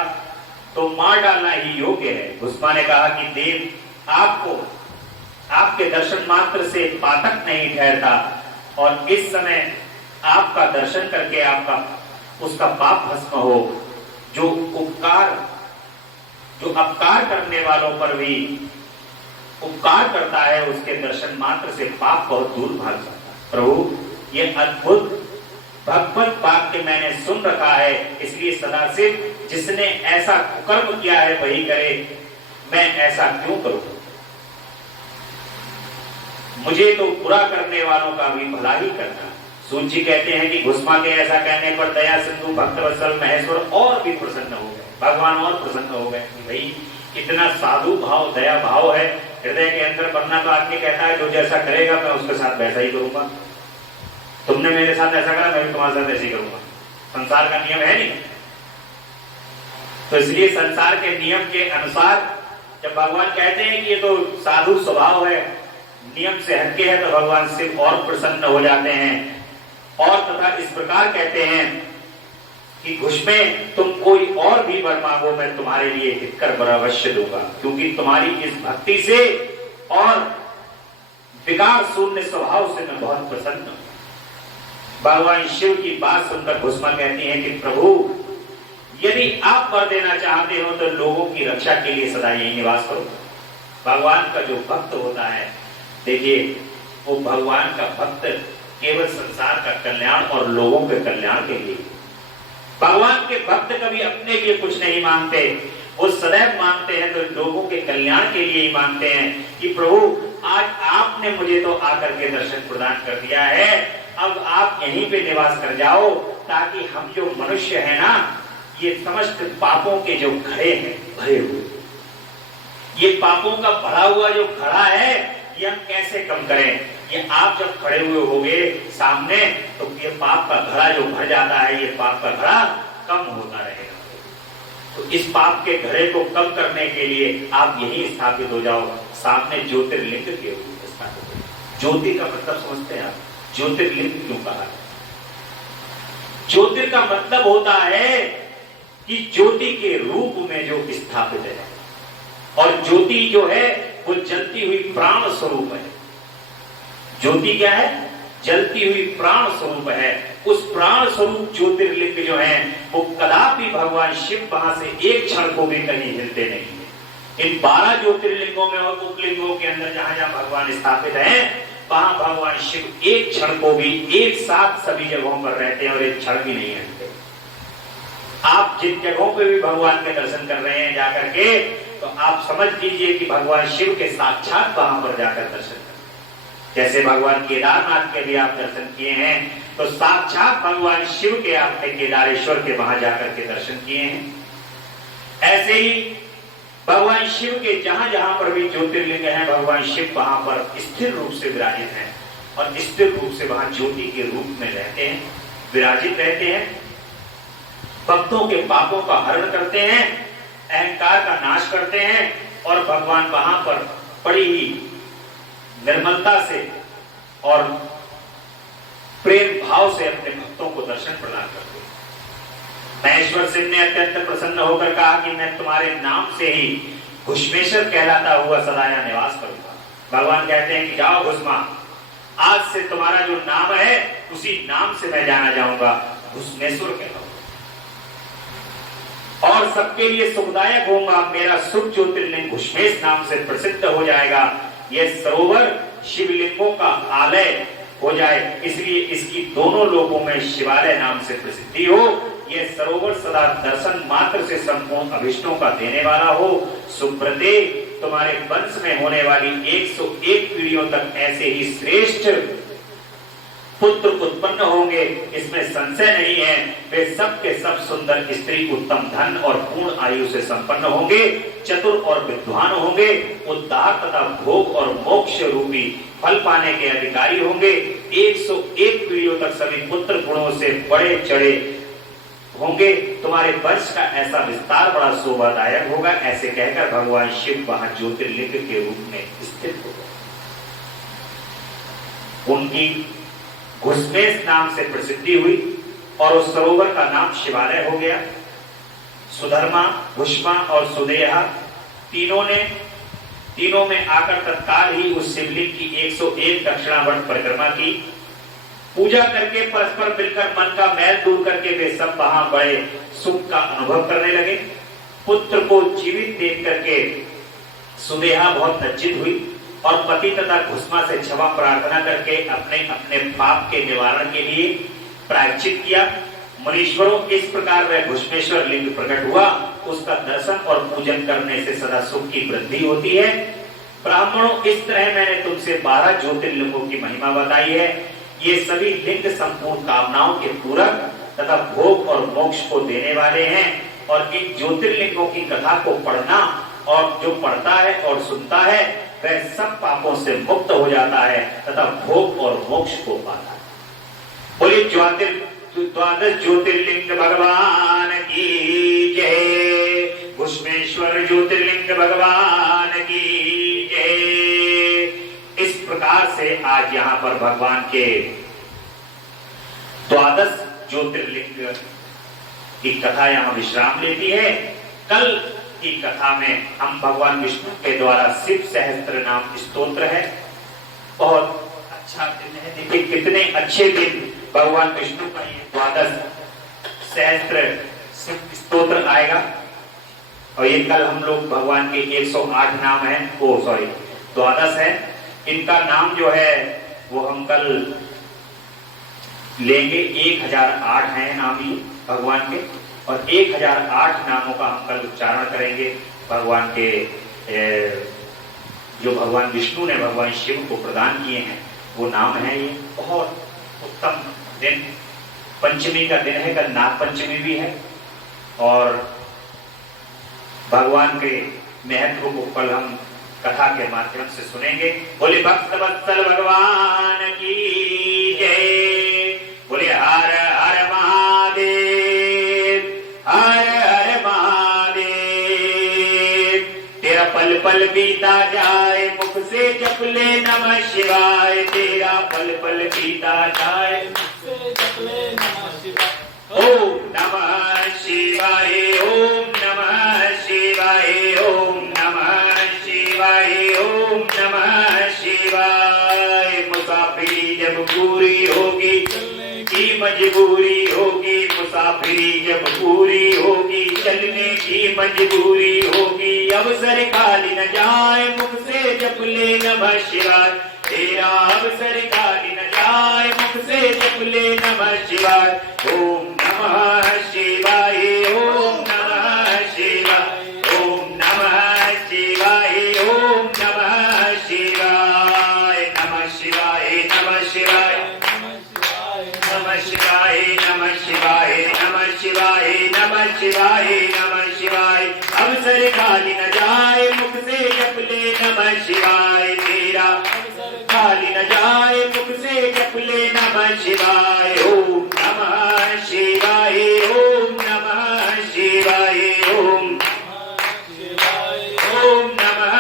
तो मार डालना ही योग्य है। भुष्मा ने कहा कि देव आपको आपके दर्शन मात्र से पातक नहीं ठहरता और इस समय आपका दर्शन करके आपका उसका पाप भस्म हो। जो अपकार करने वालों पर भी उपकार करता है उसके दर्शन मात्र से पाप बहुत दूर भाग जाता है। प्रभु ये अद्भुत भगवत वाक्य मैंने सुन रखा है, इसलिए सदाशिव जिसने ऐसा कुकर्म किया है वही करे, मैं ऐसा क्यों करूं? मुझे तो बुरा करने वालों का भी भला ही करना। सूत जी कहते हैं कि भुष्मा के ऐसा कहने पर दया सिंधु भक्तवत्सल महेश्वर और भी प्रसन्न हो गए। भगवान और प्रसन्न हो गए कि भाई इतना साधु भाव दया भाव है हृदय के अंदर। बनना तो आदमी कहता है जो जैसा करेगा मैं उसके साथ वैसा ही करूंगा। तुमने मेरे साथ ऐसा करा मैं भी तुम्हारे साथ ऐसे ही करूंगा। संसार का नियम है नहीं, तो इसलिए संसार के नियम के अनुसार जब भगवान कहते हैं कि ये तो साधु स्वभाव है, नियम से हटके है, तो भगवान शिव और प्रसन्न हो जाते हैं और तथा इस प्रकार कहते हैं कि भुष्मे तुम कोई और भी वर मांगो, मैं तुम्हारे लिए हितकर वर अवश्य दूंगा, क्योंकि तुम्हारी इस भक्ति से और विकार शून्य स्वभाव से मैं बहुत प्रसन्न हूं। भगवान शिव की बात सुनकर भुष्मा कहती है कि प्रभु यदि आप वर देना चाहते हो तो लोगों की रक्षा के लिए सदा यही निवास करो। भगवान का जो भक्त होता है, देखिए वो भगवान का भक्त केवल संसार का कल्याण और लोगों के कल्याण के लिए। भगवान के भक्त कभी अपने लिए कुछ नहीं मांगते, वो सदैव मांगते हैं तो लोगों के कल्याण के लिए ही मांगते हैं कि प्रभु आज आपने मुझे तो आकर के दर्शन प्रदान कर दिया है, अब आप यहीं पे निवास कर जाओ, ताकि हम जो मनुष्य है ना, ये समस्त पापों के जो घड़े हैं भरे हुए, ये पापों का भरा हुआ जो घड़ा है, ये हम कैसे कम करें। ये आप जब खड़े हुए होगे सामने तो ये पाप का घड़ा जो भर जाता है, ये पाप का घड़ा कम होता रहेगा। तो इस पाप के घड़े को कम करने के लिए आप यही स्थापित हो जाओ, सामने ज्योतिर्लिंग के रूप में स्थापित हो। ज्योति का मतलब समझते हैं आप, ज्योतिर्लिंग क्यों कहा? ज्योतिर का मतलब होता है कि ज्योति के रूप में जो स्थापित है, और ज्योति जो है वो जलती हुई प्राण स्वरूप है। ज्योति क्या है? जलती हुई प्राण स्वरूप है। उस प्राण स्वरूप ज्योतिर्लिंग जो है वो कदापि भगवान शिव वहां से एक क्षण को भी कहीं हिलते नहीं है। इन 12 ज्योतिर्लिंगों में और उपलिंगों के अंदर जहां जहां भगवान स्थापित हैं, वहां भगवान शिव एक क्षण को भी एक साथ सभी जगहों पर रहते हैं और एक क्षण भी नहीं हटते। आप जिन जगहों पे भी भगवान के दर्शन कर रहे हैं जाकर के, तो आप समझ लीजिए कि भगवान शिव के साक्षात वहां पर जाकर दर्शन कर। जैसे भगवान केदारनाथ के भी आप दर्शन किए हैं, तो साक्षात भगवान शिव के आपने केदारेश्वर के वहां जाकर के दर्शन किए हैं। ऐसे ही भगवान शिव के जहां जहां पर भी ज्योतिर्लिंग है, भगवान शिव वहां पर स्थिर रूप से विराजित हैं और स्थिर रूप से वहां ज्योति के रूप में रहते हैं, विराजित रहते हैं। भक्तों के पापों का हरण करते हैं, अहंकार का नाश करते हैं, और भगवान वहां पर बड़ी ही निर्मलता से और प्रेम भाव से अपने भक्तों को दर्शन प्रदान करते हैं। महेश्वर सिंह ने अत्यंत प्रसन्न होकर कहा कि मैं तुम्हारे नाम से ही घुश्मेश्वर कहलाता हुआ सदा यहाँ निवास करूंगा। भगवान कहते हैं कि जाओ घुस्मा, आज से तुम्हारा जो नाम है उसी नाम से मैं जाना जाऊंगा, घुश्मेश्वर कहलाऊंगा, और सबके लिए सुखदायक होगा। मेरा सुख ज्योतिर्लिंग घुश्मेश नाम से प्रसिद्ध हो जाएगा। यह सरोवर शिवलिंगों का आलय हो जाए, इसलिए इसकी दोनों लोगों में शिवालय नाम से प्रसिद्धि हो। यह सरोवर सदा दर्शन मात्र से संपूर्ण अभिष्टों का देने वाला हो। सुब्रते, तुम्हारे वंश में होने वाली 101 पीढ़ियों तक ऐसे ही श्रेष्ठ पुत्र उत्पन्न होंगे, इसमें संशय नहीं है। वे सब के सब सुंदर स्त्री, उत्तम धन और पूर्ण आयु से संपन्न होंगे, चतुर और विद्वान होंगे, उद्धार तथा भोग और मोक्ष रूपी फल पाने के अधिकारी होंगे। 101 पीढ़ियों तक सभी पुत्र गुणों से बड़े चढ़े होंगे। तुम्हारे वंश का ऐसा विस्तार बड़ा शोभादायक होगा। ऐसे कहकर भगवान शिव वहां ज्योतिर्लिंग के रूप में स्थित हो गए। उनकी घुश्मेश नाम से प्रसिद्धि हुई और उस सरोवर का नाम शिवालय हो गया। सुधर्मा, भुष्मा और सुदेहा तीनों में आकर तत्काल ही उस शिवलिंग की 101 दक्षिणावर्त परिक्रमा की। पूजा करके परस्पर मिलकर मन का मैल दूर करके वे सब वहां बड़े सुख का अनुभव करने लगे। पुत्र को जीवित देख करके सुदेहा बहुत लज्जित हुई और पति तथा घुस्मा से क्षमा प्रार्थना करके अपने अपने पाप के निवारण के लिए प्रायश्चित किया। मुनीश्वरों, इस प्रकार वह घुश्मेश्वर लिंग प्रकट हुआ। उसका दर्शन और पूजन करने से सदा सुख की वृद्धि होती है। ब्राह्मणों, इस तरह मैंने तुमसे 12 ज्योतिर्लिंगों की महिमा बताई है। ये सभी लिंग संपूर्ण कामनाओं के पूरक तथा भोग और मोक्ष को देने वाले हैं, और इन ज्योतिर्लिंगों की कथा को पढ़ना और जो पढ़ता है और सुनता है वह सब पापों से मुक्त हो जाता है तथा भोग और मोक्ष को पाता है। बोलिए द्वादश ज्योतिर्लिंग भगवान की जय, घुश्मेश्वर ज्योतिर्लिंग भगवान की जय। इस प्रकार से आज यहाँ पर भगवान के द्वादश ज्योतिर्लिंग की कथा यहाँ विश्राम लेती है। कल की कथा में हम भगवान विष्णु के द्वारा शिव सहस्त्र नाम स्तोत्र है, बहुत अच्छा दिन है। देखिए कितने अच्छे दिन भगवान विष्णु का ये द्वादश सहस्त्र शिव स्तोत्र आएगा। और ये कल हम लोग भगवान के 108 नाम है, द्वादश है। इनका नाम जो है वो हम कल लेंगे। 1008 हैं नाम ये भगवान के, और 1008 नामों का हम कल उच्चारण करेंगे। भगवान के जो भगवान विष्णु ने भगवान शिव को प्रदान किए हैं वो नाम है। ये बहुत उत्तम दिन, पंचमी का दिन है, कल नाग पंचमी भी है, और भगवान के महत्व को कल हम कथा के माध्यम से सुनेंगे। बोले भक्त वत्सल भगवान की जय, बोले हर हर महादेव, हर हर महादेव। तेरा पल पल बीता जाए, मुख से जप ले नमः शिवाय। तेरा पल पल बीता जाए, मुख से जप ले नमः शिवाय। ओम नमः शिवाय, ओम नमः शिवाय, ओम नमः शिवाय, ओम नमः शिवाय। मुसाफिरी जब पूरी होगी की मजबूरी होगी, मुसाफिरी जब पूरी होगी चलने की मजबूरी होगी। अवसर खाली न जाए, मुख से जप ले नमः शिवाय। तेरा अवसर खाली न जाए, मुख से जप ले नमः शिवाय। ओम नमः शिवाय, ओम नमः शिवाय, ओम नमः शिवाय, ओम नमः शिवाय। नमः शिवाय, नमः शिवाय, नमः शिवाय, नमः शिवाय, नमः शिवाय, नमः शिवाय, नमः शिवाय। अवसर खाली न जाए, मुख से जप ले नमः शिवाय। तेरा अवसर खाली न जाए, मुख से जप ले नमः शिवाय। ओम नमः शिवाय, ओम नमः शिवाय, ओम ओम नमः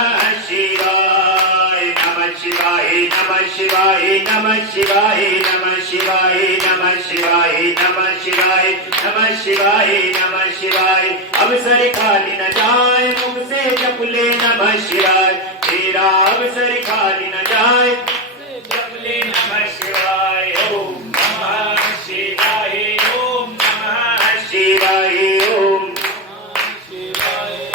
शिवाय। नमः शिवाय, नमः शिवाय, नमः शिवाय, नमः शिवाय, नमः शिवाय, नमः शिवाय, नमः शिवाय, नमः शिवाय। अवसर खाली न जाए, मुख से जप ले नमः शिवाय। तेरा अवसर खाली न जाए, जप ले नमः शिवाय। ओम नमः शिवाय, ओम नमः शिवाय, ओम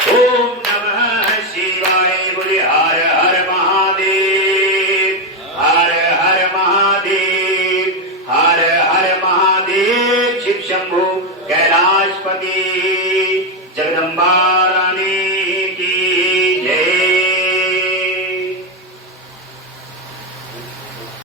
ओम नमः शिवाय। बोले हर हर महादेव, हर हर महादेव, हर हर महादेव। शिव शंभु कैलाशपति जगदम्बा